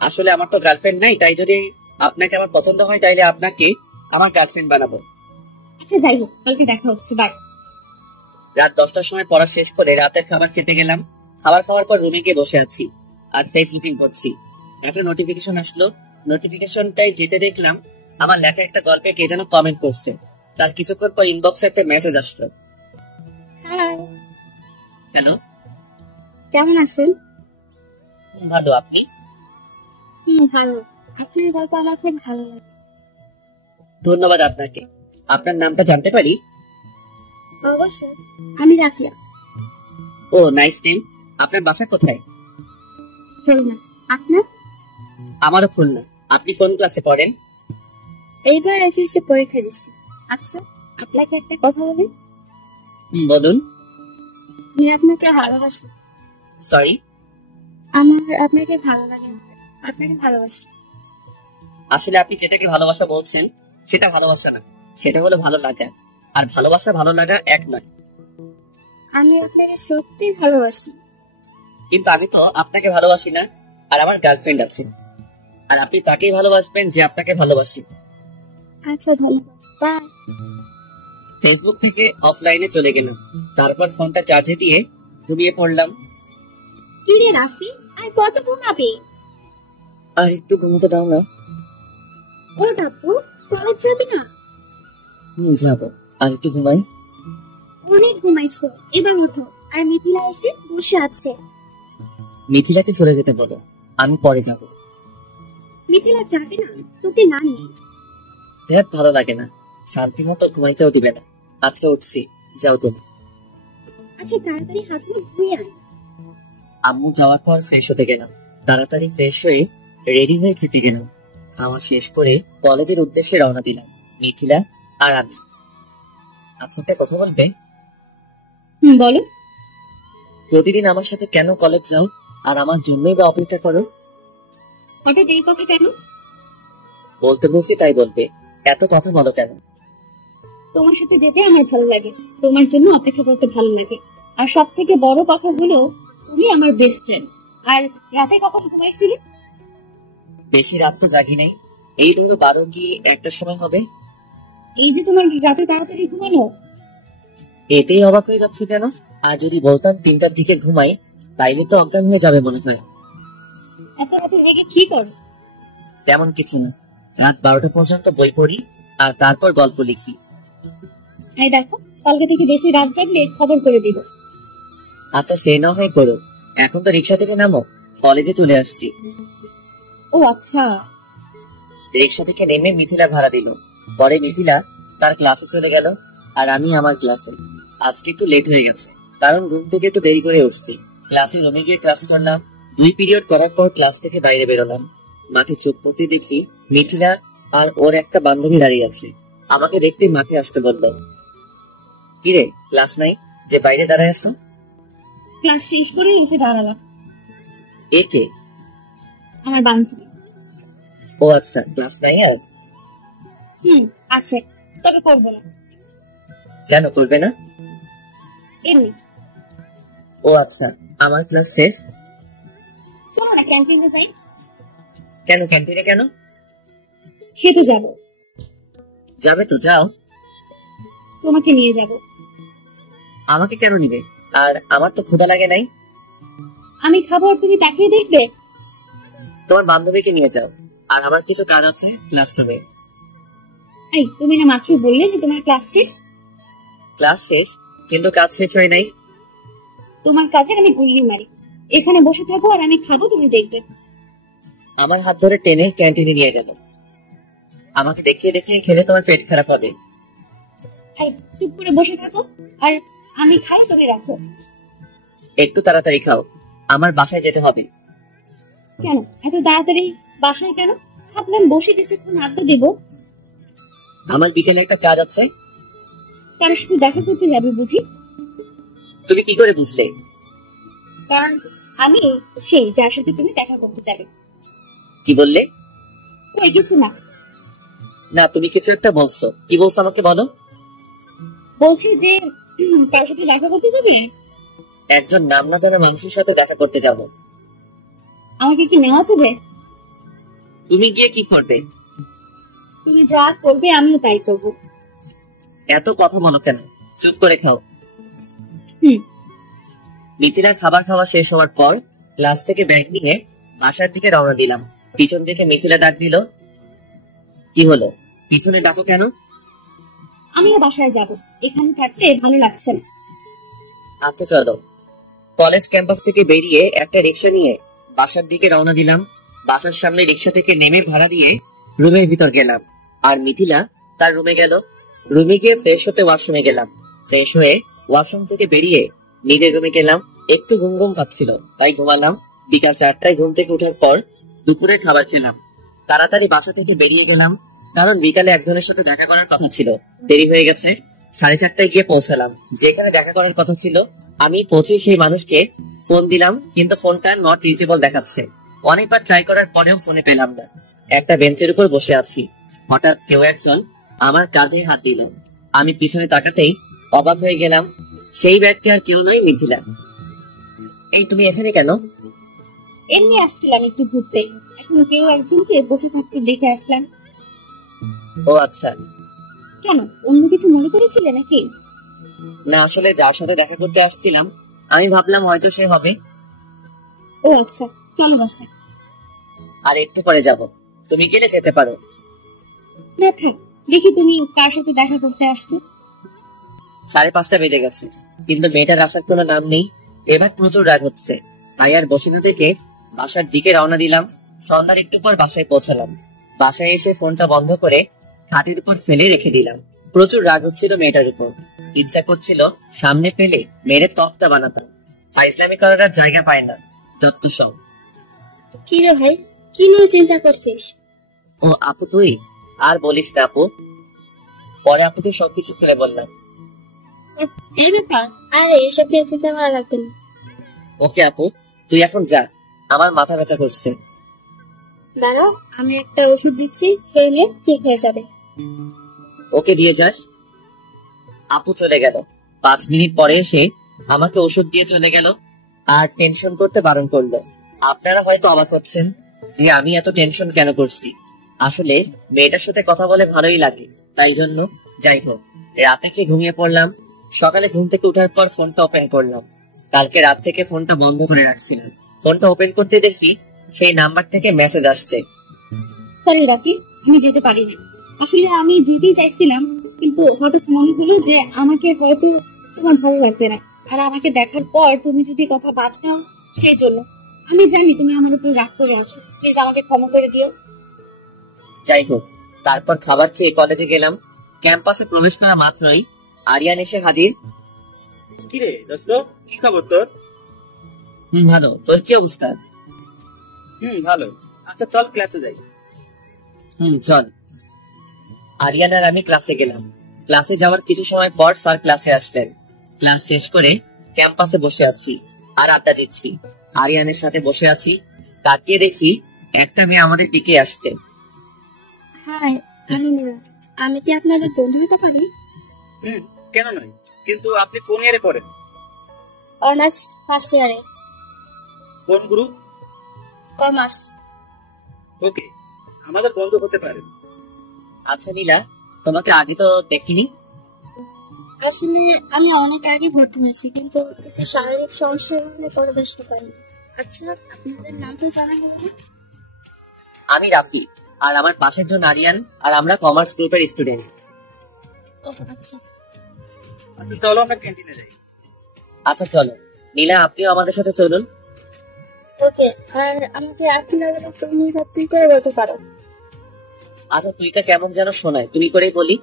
আসলে আমার তো গার্লফ্রেন্ড নাই, তাই যদি আপনাকে আমার পছন্দ হয় তাইলে আপনাকে আমার গার্লফ্রেন্ড বানাবো। আচ্ছা, যাই হোক, কালকে দেখা হচ্ছে, বাই। রাত 10টার সময় পড়া শেষ করে রাতের খাবার খেতে গেলাম। খাবার খাওয়ার পর রুমে গিয়ে বসে আছি আর ফেসবুকিং করছি। একটা নোটিফিকেশন আসলো। নোটিফিকেশনটাই যেতে দেখলাম আমার লেখা একটা গল্পে কে যেন কমেন্ট করছে। তার কিছুক্ষণ পর ইনবক্সে একটা মেসেজ আসলো। হাই। হ্যালো, কেমন আছেন? ভালো। আপনি? ভালো। আপনার গল্প আমার খুব ভালো লাগে। ধন্যবাদ আপনাকে। আপনার নামটা জানতে পারি? অবশ্যই, আমি রাফিয়া। ও, নাইস নেম। আপনার বাসা কোথায়? খুলনা। আপনার? আমারও খুলনা। আপনি কোন ক্লাসে পড়েন? এইবার এইচএসসি পরীক্ষা দিচ্ছি। আচ্ছা, আপনাকে একটা কথা বলি। বলুন। আমি আপনাকে ভালোবাসি। সরি? আমার আপনাকে ভালো লাগে না, আপনাকে ভালোবাসি। আসলে আপনি যেটাকে ভালোবাসা বলছেন সেটা ভালোবাসা না, সেটা হলো ভালো লাগা। আর ভালোবাসা ভালো লাগা এক নয়। আমি আপনাকে সত্যি ভালোবাসি। কিন্তু আমি তো আপনাকে ভালোবাসি না, আর আমার গার্লফ্রেন্ড আছে। আর আপনি তাকেই ভালোবাসবেন যে আপনাকে ভালোবাসি। আচ্ছা, ধন্যবাদ, বাই। ফেসবুক থেকে অফলাইনে চলে গেলাম। তারপর ফোনটা চার্জে দিয়ে ঘুমিয়ে পড়লাম। কিরে রাফি, আর কত ঘুমাবে? আর একটু ঘুমোতে দাও না। ও টাপু, কলেজ যাবি না? যাবো। আর একটু ঘুমাই। অনেক ঘুমাইছো, এবার উঠো। আর মিথিলা এসে বসে আছে। মিথিলাকে চলে যেতে বলো, আমি পরে যাব। মিথিলা যাবে না, তোকে না নিয়ে। ধ্যাত, ভালো লাগে না। শান্তি মতো ঘুমাইতেও দিবে না। আচ্ছা, উঠছি, যাও তুমি। আচ্ছা, তাড়াতাড়ি হাত মুখ ধুয়ে আয়। আম্মু যাওয়ার পর ফ্রেশ হতে গেলাম। তাড়াতাড়ি ফ্রেশ হয়ে রেডি হয়ে খেতে গেলাম। খাওয়া শেষ করে কলেজের উদ্দেশ্যে রওনা দিলাম, মিথিলা আর আমি। আচ্ছা, একটা কথা বলবে? বলো। প্রতিদিন আমার সাথে কেন কলেজ যাও, আর আমার জন্যই বা অপেক্ষা করো? হঠাৎ এই কথা কেন? বলতে বলছি তাই বলবে, এত কথা বলো কেন? তোমার সাথে যেতে আমার ভালো লাগে, তোমার জন্য অপেক্ষা করতে ভালো লাগে। আর সব থেকে বড় কথা হলো, তুমি আমার বেস্ট ফ্রেন্ড। আর রাতে কখন ঘুমাইছিলে? বেশি রাত তো জাগি নাই। এই ধরো 12 কি 1টার সময় হবে। এই যে তোমার রাতে তাড়াতাড়ি ঘুমানো। এতেই অবাক হয়ে যাচ্ছ কেন? আর যদি বলতাম 3টার দিকে ঘুমাই, তাইলে তো অজ্ঞান হয়ে যাবে মনে হয়। এত রাতে জেগে কি করো? তেমন কিছু না। রাত 12টা পর্যন্ত বই পড়ি আর তারপর গল্প লিখি। এই দেখো, কালকে থেকে বেশি রাত জাগলে খবর করে দিব। আচ্ছা, সে না হয় করো। এখন তো রিক্সা থেকে নামো, কলেজে চলে আসছি। ও আচ্ছা। রিক্সা থেকে নেমে মিথিলা ভাড়া দিল। পরে মিথিলা তার ক্লাসে চলে গেল আর আমি আমার ক্লাসে। আজকে একটু লেট হয়ে গেছে, কারণ ঘুম থেকে একটু দেরি করে উঠছি। ক্লাসে রুমে গিয়ে ক্লাস করলাম। 2 পিরিয়ড করার পর ক্লাস থেকে বাইরে বেরোলাম। মাঠে চোখ পড়তে দেখি মিথিলা আর ওর একটা বান্ধবী দাঁড়িয়ে আছে। আমাকে দেখতে মাঠে আসতে বলল। কিরে, ক্লাস নাই যে বাইরে দাঁড়ায় আছো? ক্লাস শেষ করে এসে দাঁড়ালাম। একে? আমার বান্ধবী। ও আচ্ছা, ক্লাস নাই আর? আছে, তবে করবো না। কেন করবে না? এমনি। ও আচ্ছা, আমার ক্লাস শেষ। চলো না ক্যান্টিনে যাই। কেন ক্যান্টিনে কেন? খেতে যাব। যাবে তো যাও। তোমাকে নিয়ে যাব। আমাকে কেন নিবে? আর আমার তো ক্ষুধা লাগে নাই। আমি খাবো আর তুমি তাকিয়ে দেখবে। তোমার বান্ধবীকে নিয়ে যাও, আর আমার কিছু কাজ আছে ক্লাসরুমে। এই, তুমি না মাত্র বললে যে তোমার ক্লাস শেষ? ক্লাস শেষ, কিন্তু কাজ শেষ হয় নাই। তোমার কাজে আমি গুল্লি মারি। এখানে বসে থাকো আর আমি খাবো, তুমি দেখবে। আমার হাত ধরে টেনে ক্যান্টিনে নিয়ে গেল। আমাকে দেখিয়ে দেখিয়ে খেলে তোমার পেট খারাপ হবে। এই, চুপ করে বসে থাকো আর আমি খাই, তুমি রাখো। একটু তাড়াতাড়ি খাও, আমার বাসায় যেতে হবে। কেন এত তাড়াতাড়ি বাসায় কেন? ভাবলাম বসে কিছুক্ষণ আড্ডা দিব। আমার বিকেলে একটা কাজ আছে। কারণ শুধু দেখা করতে যাবে বুঝি? তুমি কি করে বুঝলে? কারণ আমি সেই যার সাথে তুমি দেখা করতে যাবে। কি বললে? ওই কিছু না। না, তুমি কিছু একটা বলছো। কি বলছো আমাকে বলো। বলছি যে কার সাথে দেখা করতে যাবে? একজন নাম না জানা মানুষের সাথে দেখা করতে যাবো। আমাকে কি নেওয়া যাবে? তুমি গিয়ে কি করবে? তুমি যা করবে আমিও তাই করবো। এত কথা বলো কেন? চুপ করে খাও। হুম। মিথিলার খাবার খাওয়া শেষ হওয়ার পর ক্লাস থেকে ব্যাগ নিয়ে বাসার দিকে রওনা দিলাম। পিছন থেকে মিথিলা ডাক দিল। কি হলো? পিছনে ডাকো কেন? আমিও বাসায় যাব, এখানে থাকতে ভালো লাগছে না। আচ্ছা চলো। কলেজ ক্যাম্পাস থেকে বেরিয়ে একটা রিক্সা নিয়ে বাসার দিকে রওনা দিলাম। বাসার সামনে রিক্সা থেকে নেমে ভাড়া দিয়ে রুমের ভিতর গেলাম, আর মিথিলা তার রুমে গেল। রুমে গিয়ে ফ্রেশ হতে ওয়াশরুমে গেলাম। ফ্রেশ হয়ে ওয়াশরুম থেকে বেরিয়ে নিজের রুমে গেলাম। একটু ঘুম ঘুম পাচ্ছিল, তাই ঘুমালাম। বিকাল 4টায় ঘুম থেকে ওঠার পর দুপুরের খাবার খেলাম। তাড়াতাড়ি বাসা থেকে বেরিয়ে গেলাম, কারণ বিকালে একজনের সাথে দেখা করার কথা ছিল। দেরি হয়ে গেছে। 4:30টায় গিয়ে পৌঁছালাম যেখানে দেখা করার কথা ছিল। আমি পৌঁছে সেই মানুষকে ফোন দিলাম, কিন্তু ফোনটা নট রিচেবল দেখাচ্ছে। অনেকবার ট্রাই করার পরেও ফোনে পেলাম না। একটা বেঞ্চের উপর বসে আছি, হঠাৎ কেউ একজন আমার কাঁধে হাত দিল। আমি পিছনে তাকাতেই অবাক হয়ে গেলাম। সেই ব্যক্তি আর কেউ নয়, মিথিলা। এই তুমি এখানে কেন? এমনি আসছিলাম একটু ঘুরতে, এখন কেউ একজনকে বসে থাকতে দেখে আসলাম। ও আচ্ছা। কেন, অন্য কিছু মনে করেছিলে নাকি? না, আসলে যার সাথে দেখা করতে আসছিলাম আমি ভাবলাম হয়তো সে হবে। ও আচ্ছা, চলো বাসায়। আর একটু পরে যাব, তুমি গেলে যেতে পারো। না থাক, দেখি তুমি কার সাথে দেখা করতে আসছো। 5:30 বেজে গেছে, কিন্তু মেয়েটার আসার কোনো নাম নেই। এবার প্রচুর রাগ হচ্ছে, তাই আর বসে না থেকে বাসার দিকে রওনা দিলাম। সন্ধ্যার একটু পর বাসায় পৌঁছালাম। বাসায় এসে ফোনটা বন্ধ করে খাটের উপর ফেলে রেখে দিলাম। প্রচুর রাগ হচ্ছিল মেয়েটার উপর। ইচ্ছা করছিল সামনে পেলে মেরে তক্তা বানাতাম। ফাইজলামি করার আর জায়গা পায় না, যত সব। কি রে ভাই, কি নিয়ে চিন্তা করছিস? ও আপু তুই? আর বলিস না আপু। পরে আপুকে সবকিছু খুলে বললাম। এই ব্যাপার? আরে এসব নিয়ে চিন্তা করা লাগবে না। ওকে আপু, তুই এখন যা, আমার মাথা ব্যথা করছে। দাঁড়াও, আমি একটা ওষুধ দিচ্ছি, খেয়ে নে, ঠিক হয়ে যাবে। ওকে দিয়ে যাস। আপু চলে গেল। 5 মিনিট পরে এসে আমাকে ওষুধ দিয়ে চলে গেল, আর টেনশন করতে বারণ করলো। আপনারা হয়তো অবাক হচ্ছেন যে আমি এত টেনশন কেন করছি। আসলে মেয়েটার সাথে কথা বলে ভালোই লাগে, তাই জন্য। যাই হোক, রাতে খেয়ে ঘুমিয়ে পড়লাম। সকালে ঘুম থেকে উঠার পর ফোনটা ওপেন করলাম। কালকে রাত থেকে ফোনটা বন্ধ করে রাখছিলাম। ফোনটা ওপেন করতে দেখি সেই নাম্বার থেকে মেসেজ আসছে। সরি রাকি, আমি যেতে পারি না। আসলে আমি যেতেই চাইছিলাম, কিন্তু হঠাৎ মনে হলো যে আমাকে হয়তো তোমার ভালো লাগবে না, আর আমাকে দেখার পর তুমি যদি কথা বাদ দাও, সেই জন্য। আমি জানি তুমি আমার উপর রাগ করে আছো, প্লিজ আমাকে ক্ষমা করে দিও। যাই হোক, তারপর খাবার খেয়ে কলেজে গেলাম। ক্যাম্পাসে প্রবেশ করা মাত্রই আরিয়ান এসে হাজির। কিরে দোস্ত, কি খবর তোর? ভালো, তোর কি অবস্থা? ভালো। আচ্ছা চল ক্লাসে যাই। চল। আরিয়ান আর আমি ক্লাসে গেলাম। ক্লাসে যাওয়ার কিছু সময় পর স্যার ক্লাসে আসলেন। ক্লাস শেষ করে ক্যাম্পাসে বসে আছি আর আড্ডা দিচ্ছি। আরিয়ানের সাথে বসে আছি, তাকিয়ে দেখি একটা মেয়ে আমাদের দিকে আসছে। হাই, আমি কি আপনাদের বন্ধু হতে পারি? কেন নয়, কিন্তু আপনি কোন ইয়ারে পড়েন? অনার্স ফার্স্ট ইয়ারে। কোন গ্রুপ? কমার্স। ওকে, আমাদের বন্ধু হতে পারে। আচ্ছা নীলা, তোমাকে আগে তো দেখিনি। আসলে আমি অনেক আগে ভর্তি হয়েছি, কিন্তু কিছু শারীরিক সমস্যার কারণে কলেজ আসতে পারিনি। আচ্ছা, আপনাদের নাম তো জানা হলো না? আমি রাফি, আর আমার পাশের জন আরিয়ান, আর আমরা কমার্স গ্রুপের স্টুডেন্ট। আচ্ছা আচ্ছা চলো আমরা ক্যান্টিনে যাই। আচ্ছা চলো। নীলা, আপনিও আমাদের সাথে চলুন। ওকে। আর আমাকে এখন না গেলে তুমি তুই করে বলতে পারো। আচ্ছা, তুইটা কেমন যেন শোনায়, তুমি করেই বলি।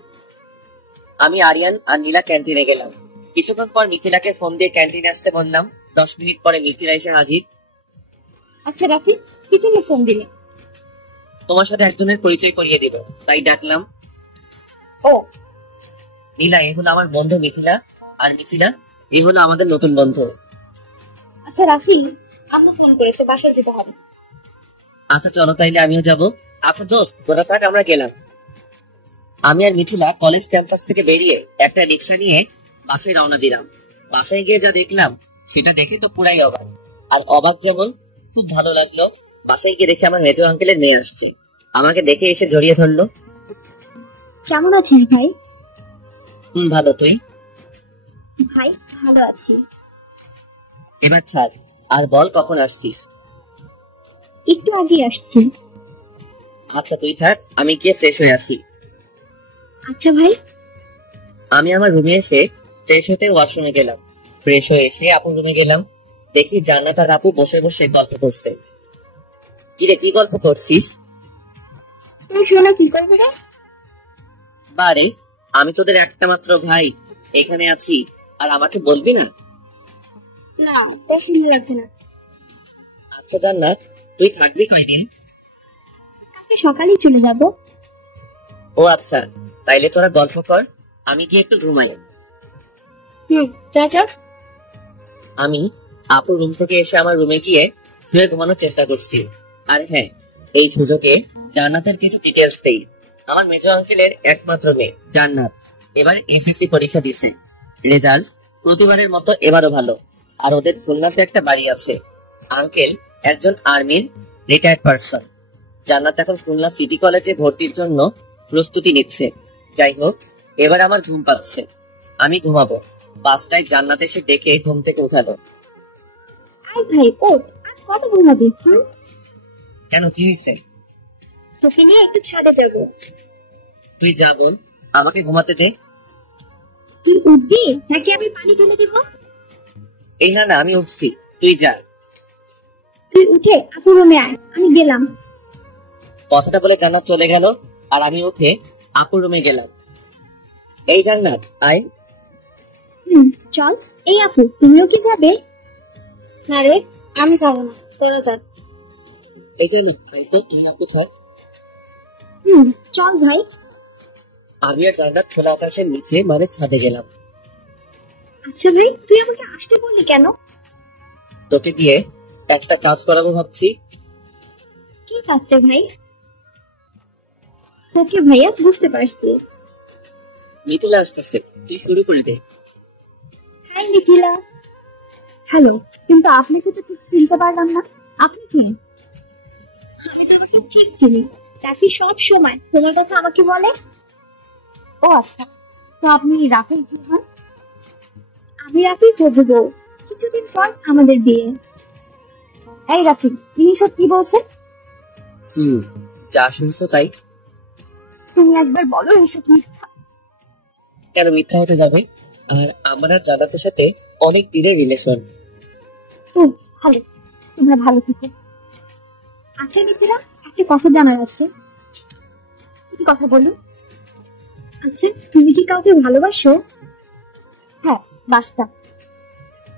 আমি আরিয়ান আর নীলা ক্যান্টিনে গেলাম। কিছুক্ষণ পর মিথিলাকে ফোন দিয়ে ক্যান্টিনে আসতে বললাম। 10 মিনিট পরে মিথিলা এসে হাজির। আচ্ছা রাফি, কি জন্য ফোন দিলি? তোমার সাথে একজনের পরিচয় করিয়ে দিব, তাই ডাকলাম। ও নীলা, এ হলো আমার বন্ধু মিথিলা, আর মিথিলা এ হলো আমাদের নতুন বন্ধু। আচ্ছা রাফি, আপু ফোন করেছে, বাসায় যেতে হবে। আচ্ছা চলো তাইলে আমিও যাব। আচ্ছা দোস্ত, তোরা থাক, আমরা গেলাম। আমি আর মিথিলা কলেজ ক্যাম্পাস থেকে বেরিয়ে একটা রিক্সা নিয়ে বাসায় রওনা দিলাম। বাসায় গিয়ে যা দেখলাম সেটা দেখে তো পুরাই অবাক। আর অবাক যেমন খুব ভালো লাগলো। বাসায় গিয়ে দেখে আমার মেজো আঙ্কেলের মেয়ে আসছে। আমাকে দেখে এসে জড়িয়ে ধরলো। কেমন আছিস ভাই? ভালো, তুই? ভাই ভালো আছি। এবার ছাড়, আর বল কখন আসছিস? একটু আগে আসছি। আচ্ছা তুই থাক, আমি গিয়ে ফ্রেশ হয়ে আসি। আচ্ছা ভাই। আমি আমার রুমে এসে ফ্রেশ হতে ওয়াশরুমে গেলাম। ফ্রেশ হয়ে এসে আপুর রুমে গেলাম। দেখি জান্নাত আর আপু বসে বসে গল্প করছে। কিরে, কি গল্প করছিস? তুই শোনা কি করবি রে? বারে, আমি তোদের একটা মাত্র ভাই, এখানে আছি আর আমাকে বলবি না? না, তোর শুনে লাগবে না। আচ্ছা জান্নাত, তুই থাকবি কয়দিন? কালকে সকালেই চলে যাব। ও আচ্ছা, তাইলে তোরা গল্প কর, আমি কি একটু ঘুমাই। যা যা। আমি আপুর রুম থেকে এসে আমার রুমে গিয়ে শুয়ে ঘুমানোর চেষ্টা করছি। আর হ্যাঁ, এই সুযোগে জান্নাতের কিছু ডিটেলস দেই। আমার মেজো আঙ্কেলের একমাত্র মেয়ে জান্নাত এবার এসএসসি পরীক্ষা দিছে। রেজাল্ট প্রতিবারের মতো এবারও ভালো। আর ওদের খুলনাতে একটা বাড়ি আছে। আঙ্কেল একজন আর্মির রিটায়ার্ড পার্সন। জান্নাত এখন খুলনা সিটি কলেজে ভর্তির জন্য প্রস্তুতি নিচ্ছে। যাই হোক, এবার আমার ঘুম পাচ্ছে, আমি ঘুমাবো। 5টায় জান্নাত এসে ডেকে ঘুম থেকে উঠালো। আয় ভাই ওঠ, আজ কত ঘুমাবি? কেন, কি হয়েছে? তোকে নিয়ে একটু ছাদে যাব। তুই যা বল, আমাকে ঘুমাতে দে। তুই উঠবি নাকি আমি পানি ঢেলে দিব? এই না না, আমি উঠছি, তুই যা। তুই উঠে আপুর রুমে আয়, আমি গেলাম। কথাটা বলে জান্নাত চলে গেল আর আমি উঠে আপুর রুমে গেলাম। এই জান্নাত, আয়। চল। এই আপু, তুমিও কি যাবে? না রে, আমি যাবো না, তোরা যা। এই জান্নাত, আয় তো, তুই আপু থাক। চল ভাই। আমি আর জান্নাত খোলা আকাশের নিচে মানে ছাদে গেলাম। আচ্ছা ভাই, তুই আমাকে আসতে বললি কেন? তোকে দিয়ে একটা কাজ করাবো ভাবছি। কি কাজ রে ভাই? ওকে ভাইয়া, বুঝতে পারছি। মিথিলা আসতেছে, তুই শুরু করে দে। হাই মিথিলা। হ্যালো, কিন্তু আপনাকে তো ঠিক চিনতে পারলাম না, আপনি কি? আমি তোমাকে ঠিক চিনি, রাফি সব সময় তোমার কথা আমাকে বলে। ও আচ্ছা, তো আপনি রাফির কি হন? আমি রাফির হবু বউ, কিছুদিন পর আমাদের বিয়ে। এই রাফি, ইনি সব কি বলছেন? যা শুনছো তাই। তুমি একবার বলো এসব মিথ্যা। কেন মিথ্যা হতে যাবে? আর আমার আর জান্নাতের সাথে অনেক দিনের রিলেশন। ভালো, তোমরা ভালো থেকো। আচ্ছা মিথিলা, একটা কথা জানার আছে। কি কথা বলি? আচ্ছা, তুমি কি কাউকে ভালোবাসো? হ্যাঁ, বাসতাম।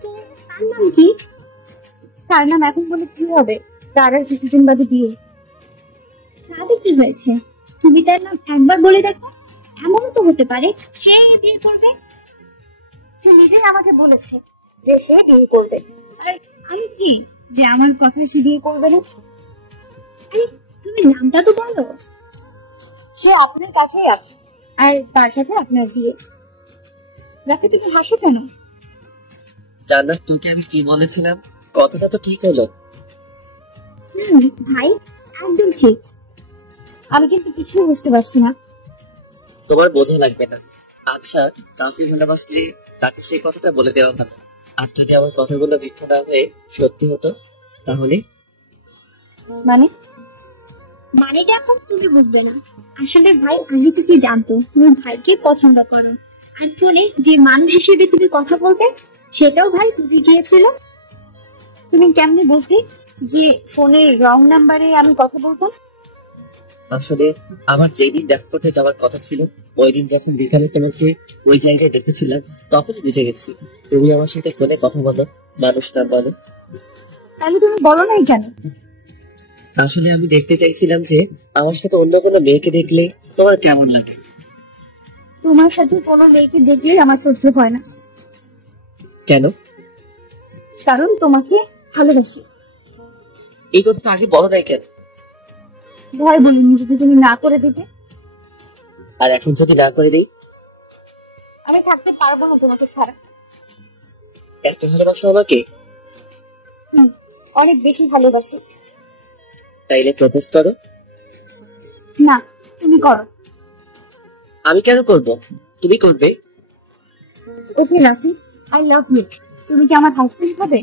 তো তার নাম কি? তার নাম এখন বলে কি হবে? তার আর কিছুদিন বাদে বিয়ে। তাদের কি হয়েছে? তুমি তার নাম একবার বলে দেখো, এমনও তো হতে পারে সে বিয়ে করবে। সে নিজেই আমাকে বলেছে যে সে বিয়ে করবে, আর আমি কি যে আমার কথা সে বিয়ে করবে না? আরে, তুমি নামটা তো বলো। সে আপনার কাছেই আছে, আর তার সাথে আপনার বিয়ে। রাফি, তুমি হাসো কেন? জান্নাত, তোকে আমি কি বলেছিলাম? কথাটা তো ঠিক হলো। ভাই, একদম ঠিক। আমি কিন্তু কিছুই বুঝতে পারছি না। তোমার বোঝা লাগবে না। আচ্ছা, কাউকে ভালোবাসলে তাকে সেই কথাটা বলে দেওয়া ভালো। আর যদি আমার কথাগুলো মিথ্যা না হয়ে সত্যি হতো তাহলে? মানে মানেটা এখন তুমি বুঝবে না। আসলে ভাই আগে থেকে জানতো তুমি ভাইকে পছন্দ করো, আর ফোনে যে মানুষ হিসেবে তুমি কথা বলতে সেটাও ভাই বুঝে গিয়েছিল। তুমি কেমনে বুঝলে যে ফোনের রং নাম্বারে আমি কথা বলতাম? আসলে আমার যেই দিন দেখা করতে যাওয়ার কথা ছিল, ওই দিন যখন বিকালে তোমাকে ওই জায়গায় দেখেছিলাম, তখনই বুঝে গেছি তুমি আমার সাথে ফোনে কথা বলো, মানুষ না বলো। তাহলে তুমি বলো নাই কেন? আসলে আমি দেখতে চাইছিলাম যে আমার সাথে অন্য কোনো মেয়েকে দেখলে তোমার কেমন লাগে। তোমার সাথে কোনো মেয়েকে দেখলেই আমার সহ্য হয় না। কেন? কারণ তোমাকে ভালোবাসি। এই কথাটা আগে বলো নাই কেন? ভয় বলিনি যদি তুমি না করে দিতে। আর এখন যদি না করে দিই? আমি থাকতে পারবো না তোমাকে ছাড়া। এত ভালোবাসো আমাকে? অনেক বেশি ভালোবাসি। তাইলে প্রপোজ করো। না, তুমি করো। আমি কেন করব? তুমি করবে। ওকে রাফি, আই লাভ ইউ। তুমি কি আমার হাজবেন্ড হবে?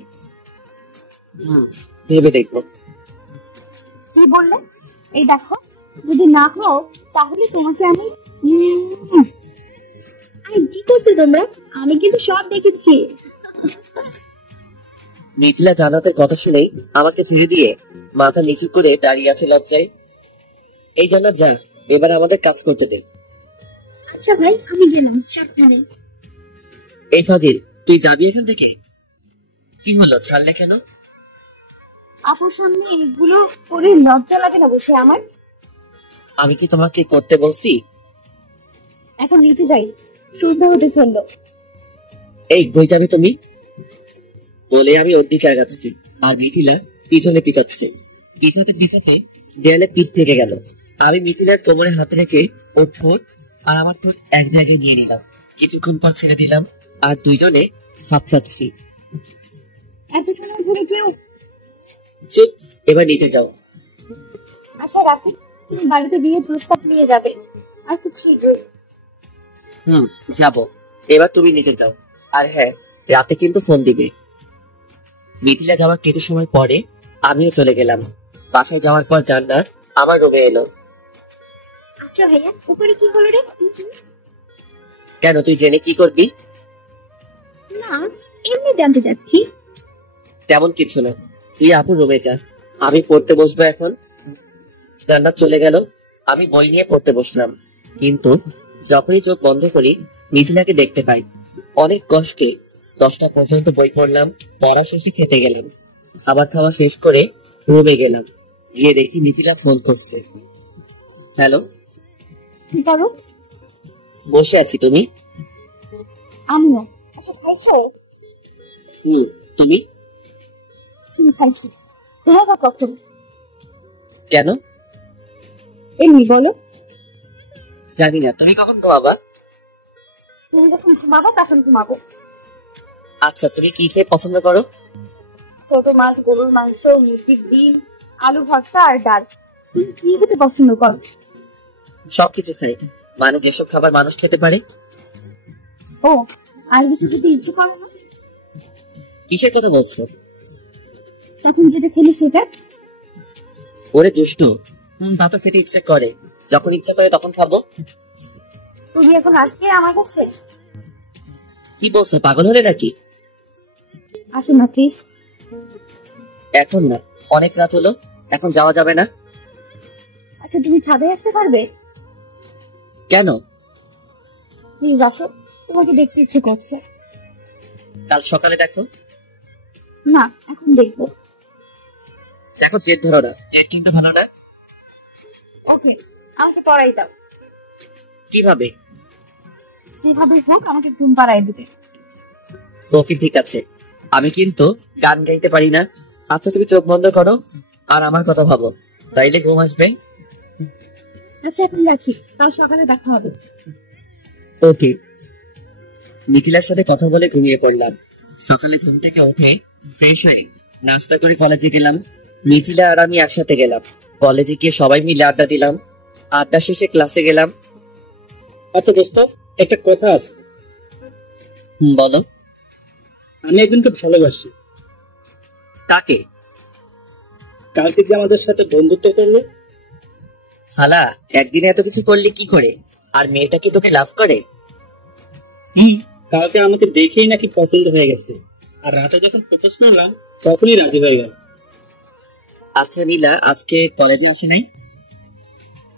ভেবে দেখবো। কি বললে? এই দেখো, যদি না হও তাহলে তোমাকে আমি আরে কি করছো তোমরা? আমি কিন্তু সব দেখেছি। মিথিলা জানাতের কথা শুনেই আমাকে ছেড়ে দিয়ে মাথা নিচু করে দাঁড়িয়ে আছে লজ্জায়। এই জান্নাত যা, এবার আমাদের কাজ করতে দে। আচ্ছা ভাই, আমি গেলাম, সাবধানে। এই ফাজিল, তুই যাবি এখান থেকে? কি হলো, ছাড়লে কেন? আপুর সামনে এগুলো করে লজ্জা লাগে না বুঝে আমার? আমি কি তোমাকে করতে বলছি? এখন নিচে যাই, সন্ধ্যা হতে চললো। এই কই যাবে তুমি? বলে আমি ওর দিকে আগাচ্ছি, আর মিথিলা পিছনে পিছাচ্ছে। পিছাতে পিছাতে দেয়ালে পিঠ থেকে গেল। আমি মিথিলার কোমরে হাত রেখে ওর ঠোঁট আর আমার ঠোঁট এক জায়গায় নিয়ে নিলাম। কিছুক্ষণ পর ছেড়ে দিলাম, আর দুইজনে হাঁপাচ্ছি। এত সময় ধরে কেউ? চুপ, এবার নিচে যাও। আচ্ছা রাফি, তুমি বাড়িতে বিয়ের প্রস্তাব নিয়ে যাবে, আর খুব শীঘ্রই। যাবো। এবার তুমি নিচে যাও, আর হ্যাঁ, রাতে কিন্তু ফোন দিবে। মিথিলা যাওয়ার কিছু সময় পরে আমিও চলে গেলাম। বাসায় যাওয়ার পর জান্নাত আমার রুমে এলো। আচ্ছা ভাইয়া, উপরে কি হলো রে? কেন, তুই জেনে কি করবি? না, এমনি জানতে চাচ্ছি। তেমন কিছু না, তুই আপুর রুমে যা, আমি পড়তে বসবো এখন। জান্নাত চলে গেল, আমি বই নিয়ে পড়তে বসলাম। কিন্তু যখনই চোখ বন্ধ করি মিথিলাকে দেখতে পাই। অনেক কষ্টে 10টা পর্যন্ত বই পড়লাম, পড়া শেষে খেতে গেলাম। খাবার খাওয়া শেষ করে রুমে গেলাম, গিয়ে দেখি মিথিলা ফোন করছে। হ্যালো। কি করো? বসে আছি, তুমি? আমিও। আচ্ছা খাইছো? তুমি? খাইছি। ঘুমাবো কখন? কেন? এমনি বলো। জানি না, তুমি কখন ঘুমাবা? তুমি যখন ঘুমাবো তখন ঘুমাবো। আচ্ছা, তুমি কি খেয়ে পছন্দ করো? ছোট মাছ, গরুর মাংস, মুরগির ডিম, আলু ভর্তা আর ডাল। তুমি কি খেতে পছন্দ করো? সবকিছু খাই, মানে যেসব খাবার মানুষ খেতে পারে। ও, আর কিছু খেতে ইচ্ছে করে না? কিসের কথা বলছো? তখন যেটা খেলি সেটা। ওরে দুষ্টু, ভাপা খেতে ইচ্ছে করে, যখন ইচ্ছা করে তখন খাবো। তুমি এখন আসবে আমার কাছে? কি বলছো, পাগল হলে নাকি? আসো না প্লিজ। এখন না, অনেক রাত হলো, এখন যাওয়া যাবে না। আচ্ছা তুমি ছাদে আসতে পারবে? কেন? প্লিজ আসো, তোমাকে দেখতে ইচ্ছে করছে। কাল সকালে দেখো। না, এখন দেখবো। দেখো, জেদ ধরো না, জেদ কিন্তু ভালো না। ওকে, আমাকে পড়াই দাও। কিভাবে? যেভাবে হোক আমাকে ঘুম পাড়াই দিবে। ওকে ঠিক আছে, আমি কিন্তু গান গাইতে পারি না। আচ্ছা তুমি চোখ বন্ধ করো আর আমার কথা ভাবো, তাইলে ঘুম আসবে। আচ্ছা এখন রাখি, কাল সকালে দেখা হবে। ওকে। নিখিলার সাথে কথা বলে ঘুমিয়ে পড়লাম। সকালে ঘুম থেকে উঠে ফ্রেশ হয়ে নাস্তা করে কলেজে গেলাম। মিথিলা আর আমি একসাথে গেলাম। কলেজে গিয়ে সবাই মিলে আড্ডা দিলাম। আড্ডা শেষে ক্লাসে গেলাম। আচ্ছা দোস্ত, একটা কথা আছে। বলো। আমি একজনকে ভালোবাসি। কাকে? কালকে যে আমাদের সাথে বন্ধুত্ব করলো। খালা, একদিনে এত কিছু করলি কি করে? আর মেয়েটা কি তোকে লাভ করে? কালকে আমাকে দেখেই নাকি পছন্দ হয়ে গেছে, আর রাতে যখন প্রপোজ করলাম তখনই রাজি হয়ে গেল। আচ্ছা নীলা আজকে কলেজে আসে নাই?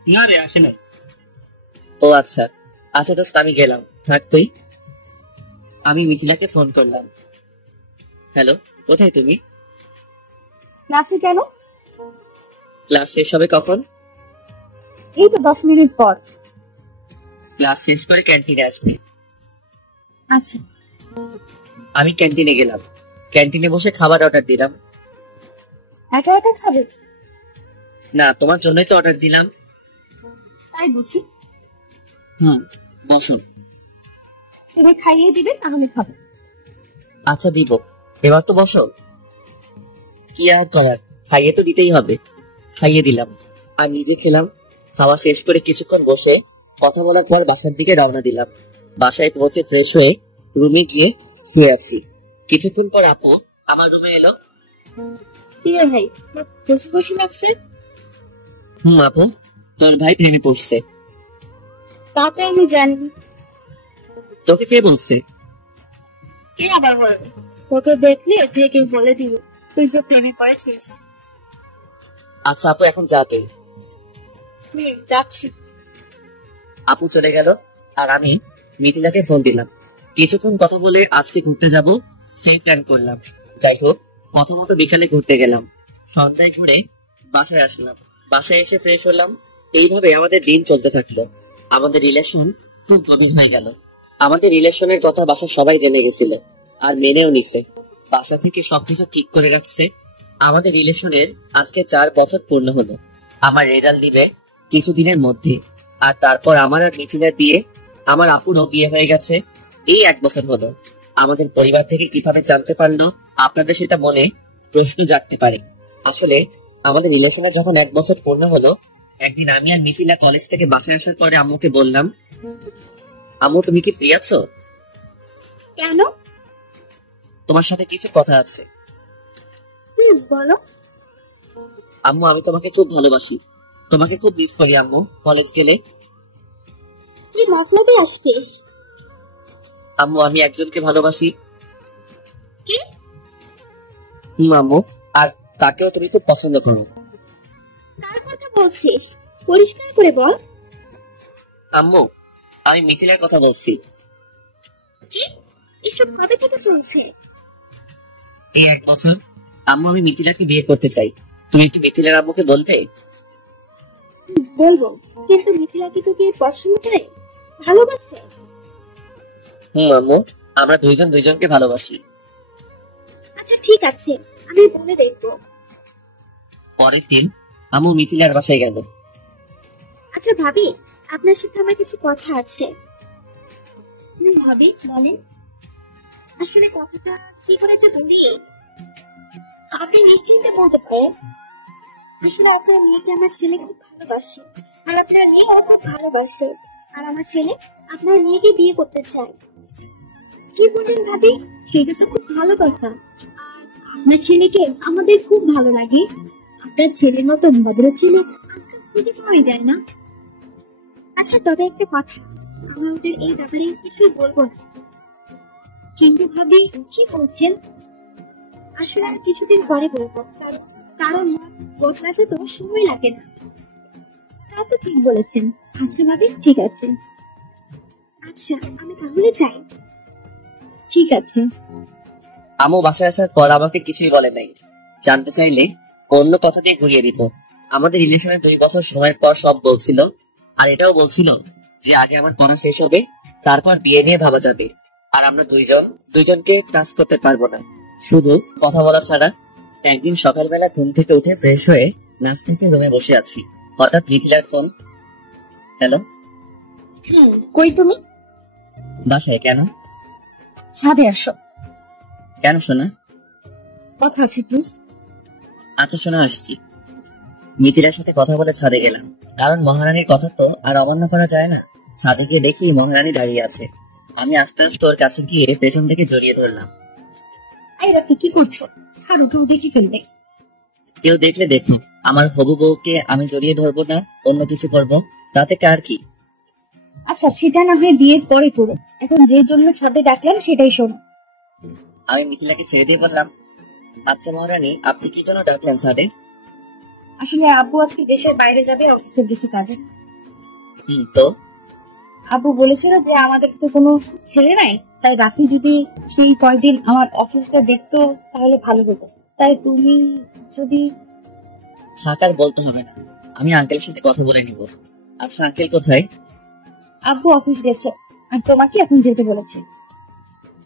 না রে, আসে নাই। ও আচ্ছা। আচ্ছা দোস্ত, আমি গেলাম, থাক তুই। আমি মিথিলাকে ফোন করলাম। হ্যালো, কোথায় তুমি? ক্লাসে কেন? ক্লাস শেষ হবে কখন? এই তো 10 মিনিট পর। ক্লাস শেষ করে ক্যান্টিনে আসবে। আচ্ছা। আমি ক্যান্টিনে গেলাম। ক্যান্টিনে বসে খাবার অর্ডার দিলাম। একা একা খাবে? না, তোমার জন্যই তো অর্ডার দিলাম। তাই বুঝি। বসো। এবার খাইয়ে দিবে তাহলে খাবে। আচ্ছা দিব, এবার তো বসো। কি আর করার, খাইয়ে তো দিতেই হবে। খাইয়ে দিলাম আর নিজে খেলাম। খাওয়া শেষ করে কিছুক্ষণ বসে কথা বলার পর বাসার দিকে রওনা দিলাম। বাসায় পৌঁছে ফ্রেশ হয়ে রুমে গিয়ে শুয়ে আছি। কিছুক্ষণ পর আপু আমার রুমে এলো। কি রে ভাই, খুশি খুশি লাগছে? আপু, তোর ভাই প্রেমে পড়ছে। তাতে আমি জানি। তোকে কে বলছে? কে আবার বলবে? তোকে দেখলে যে কেউ বলে দিবে তুই যে প্রেমে পড়েছিস। আচ্ছা আপু, এখন যা তুই। যাচ্ছি। আপু চলে গেল আর আমি মিথিলাকে ফোন দিলাম। কিছুক্ষণ কথা বলে আজকে ঘুরতে যাব সেই প্ল্যান করলাম। যাই হোক, প্রথমত বিকালে ঘুরতে গেলাম। সন্ধ্যায় ঘুরে বাসায় আসলাম। বাসায় এসে ফ্রেশ হলাম। এইভাবে আমাদের দিন চলতে থাকলো। আমাদের রিলেশন খুব গভীর হয়ে গেল। আমাদের রিলেশনের কথা বাসা সবাই জেনে গেছিল আর মেনেও নিছে। বাসা থেকে সবকিছু ঠিক করে রাখছে। আমাদের রিলেশনের আজকে 4 বছর পূর্ণ হলো। আমার রেজাল্ট দিবে কিছুদিনের মধ্যে। আর তারপর আমার আর মিথিলার দিয়ে আমার আপুরও বিয়ে হয়ে গেছে। এই 1 বছর হলো। আমাদের পরিবার থেকে কিভাবে জানতে পারলো, আপনাদের সেটা মনে প্রশ্ন জাগতে পারে। আসলে আমাদের রিলেশনে যখন 1 বছর পূর্ণ হলো, একদিন আমি আর মিথিলা কলেজ থেকে বাসায় আসার পরে আম্মুকে বললাম, আম্মু তুমি কি ফ্রি আছো? কেন? তোমার সাথে কিছু কথা আছে। বলো। আম্মু, আমি তোমাকে খুব ভালোবাসি। তোমাকে খুব মিস করি আম্মু। কলেজ গেলে কি মতলবে আসতিস? আম্মু, আমি একজনকে ভালোবাসি। কি? আম্মু, আর তাকেও তুমি খুব পছন্দ করো। কার কথা বলছিস? পরিষ্কার করে বল। আম্মু, আমি মিথিলার কথা বলছি। কি? এসব কবে থেকে চলছে? এই 1 বছর। আম্মু, আমি মিথিলাকে বিয়ে করতে চাই। তুমি একটু মিথিলার আম্মুকে বলবে? বলবো, কিন্তু মিথিলা কি তোকে পছন্দ করে, ভালোবাসে? আম্মু, আমরা দুইজন দুইজনকে ভালোবাসি। আচ্ছা ঠিক আছে, আমি বলে দেখবো। পরের দিন আম্মু মিথিলার বাসায় গেল। আচ্ছা ভাবি, আপনার সাথে আমার কিছু কথা আছে। ভাবি বলেন। আসলে কথাটা কি করে যে বলি, আপনি নিশ্চিন্তে বলতে পারেন। আসলে আপনার মেয়েকে আমার ছেলে খুব ভালোবাসে, আর আপনার মেয়ে খুব ভালোবাসে, আর আমার ছেলে আপনার মেয়েকে বিয়ে করতে চায়। কি বলেন ভাবি? সেটা তো খুব ভালো কথা। আপনার ছেলেকে আমাদের খুব ভালো লাগে। আপনার ছেলের মতো ভদ্র ছেলে আজকাল খুঁজে পাওয়া যায় না। আচ্ছা তবে একটা কথা, আমরা ওদের এই ব্যাপারে কিছুই বলবো না। কিন্তু ভাবি কি বলছেন? আসলে আমি কিছুদিন পরে বলবো, কারণ বদলাতে তো সময় লাগে না। তা তো ঠিক বলেছেন। আচ্ছা ভাবি, ঠিক আছে। আচ্ছা আমি তাহলে যাই। ঠিক আছে। আম্মু বাসায় আসার পর আমাকে কিছুই বলে নাই। জানতে চাইলে অন্য কথা দিয়ে ঘুরিয়ে দিত। আমাদের রিলেশনের 2 বছর সময়ের পর সব বলছিল, আর এটাও বলছিল যে আগে আমার পড়া শেষ হবে, তারপর বিয়ে নিয়ে ভাবা যাবে। আর আমরা দুইজনকে টাচ করতে পারবো না, শুধু কথা বলা ছাড়া। একদিন সকালবেলা ঘুম থেকে উঠে ফ্রেশ হয়ে নাস্তা খেয়ে রুমে বসে আছি। হঠাৎ মিথিলার ফোন। হ্যালো। কই তুমি? বাসায়। কেন? ছাদে আসো। কেন শোনা? কথা আছে প্লিজ। আচ্ছা শোনা, আসছি। মিথিলার সাথে কথা বলে ছাদে গেলাম, কারণ মহারানীর কথা তো আর অমান্য করা যায় না। ছাদে গিয়ে দেখি মহারানী দাঁড়িয়ে আছে। আমি আস্তে আস্তে ওর কাছে গিয়ে পেছন থেকে জড়িয়ে ধরলাম। এই রাতে কি করছো? ছাড়ো, কেউ দেখে ফেলবে। কেউ দেখলে দেখুক, আমার হবু বউকে আমি জড়িয়ে ধরবো না, অন্য কিছু করবো, তাতে কার কি? আচ্ছা সেটা না হয় বিয়ের পরে করো, এখন যে জন্য ছাদে ডাকলাম সেটাই শোনো। আমি মিথিলাকে ছেড়ে দিয়ে বললাম, আচ্ছা মহারানী, আপনি কি জন্য ডাকলেন ছাদে? আসলে আব্বু আজকে দেশের বাইরে যাবে অফিসের কিছু কাজে। তো আব্বু বলেছিল যে আমাদের তো কোনো ছেলে নাই, তাই রাফি যদি সেই কয়দিন আমার অফিসটা দেখতো তাহলে ভালো হতো। তাই তুমি যদি। থাকার বলতে হবে না, আমি আঙ্কেলের সাথে কথা বলে নিব। আচ্ছা আঙ্কেল কোথায়? আব্বু অফিস গেছে আর তোমাকে এখন যেতে বলেছে।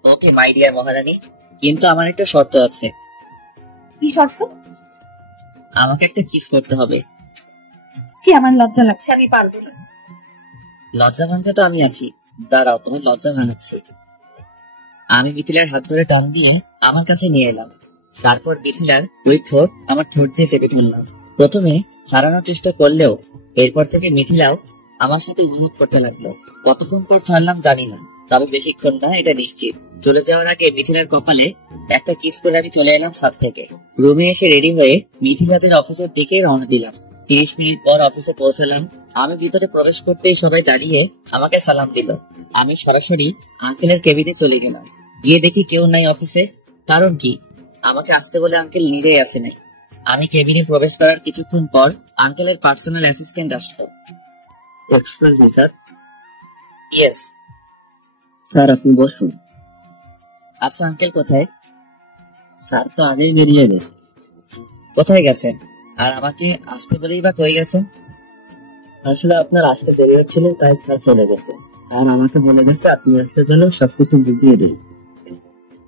ওকে মাই ডিয়ার মহারানী, কিন্তু আমার একটা শর্ত আছে। কি শর্ত? আমাকে একটা কিস করতে হবে। সে আমার লজ্জা লাগছে, আমি পারবো না। লজ্জা ভাঙতে তো আমি আছি, দাঁড়াও তোমার লজ্জা ভাঙাচ্ছি। আমি মিথিলার হাত ধরে টান দিয়ে আমার কাছে নিয়ে এলাম। তারপর মিথিলার ওই ঠোঁট আমার ঠোঁট দিয়ে চেপে ধরলাম। প্রথমে ছাড়ানোর চেষ্টা করলেও এরপর থেকে মিথিলাও আমার সাথে উপভোগ করতে লাগলো। কতক্ষণ পর ছাড়লাম জানি না, তবে বেশিক্ষণ না এটা নিশ্চিত। চলে যাওয়ার আগে মিথিলার কপালে একটা কিস করে আমি চলে এলাম ছাদ থেকে। রুমে এসে রেডি হয়ে মিথিলাদের অফিসের দিকে রওনা দিলাম। 30 মিনিট পর অফিসে পৌঁছালাম। আমি ভিতরে প্রবেশ করতেই সবাই দাঁড়িয়ে আমাকে সালাম দিল। আমি সরাসরি আঙ্কেলের কেবিনে চলে গেলাম। গিয়ে দেখি কেউ নাই অফিসে। কারণ কি? আমাকে আসতে বলে আঙ্কেল নিজেই আসে নাই। আমি কেবিনে প্রবেশ করার কিছুক্ষণ পর আঙ্কেলের পার্সোনাল অ্যাসিস্ট্যান্ট আসলো। Excuse me sir. Yes. Sir আপনি বসুন। আচ্ছা আঙ্কেল কোথায়? স্যার তো আগেই বেরিয়ে গেছে। কোথায় গেছেন? আর আমাকে আসতে বলেই বা কই গেছেন? আসলে আপনার আসতে দেরি হচ্ছিল তাই স্যার চলে গেছে, আর আমাকে বলে গেছে আপনি আসতে যেন সবকিছু বুঝিয়ে দিন।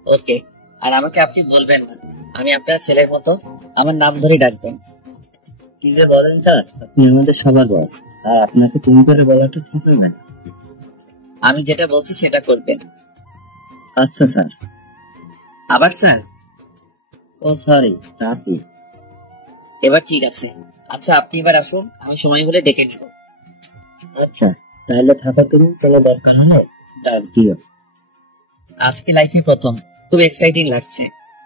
ওকে, আর আমাকে আপনি বলবেন না, আমি আপনার ছেলের মতো, আমার নাম ধরে ডাকবেন। কি যে বলেন স্যার, আপনি আমাদের সবার বস, আর আপনাকে তুমি করে বলাটা ঠিক হবে না। আমি যেটা বলছি সেটা করবেন। আচ্ছা স্যার। আবার স্যার? ও সরি, রাফি। এবার ঠিক আছে। আচ্ছা আপনি এবার আসুন, আমি সময় হলে ডেকে নিব। আচ্ছা তাহলে থাকো, তুমি কোনো দরকার হলে ডাক দিও। আজকে লাইফে প্রথম, খুব এক্সাইটিং লাগছে।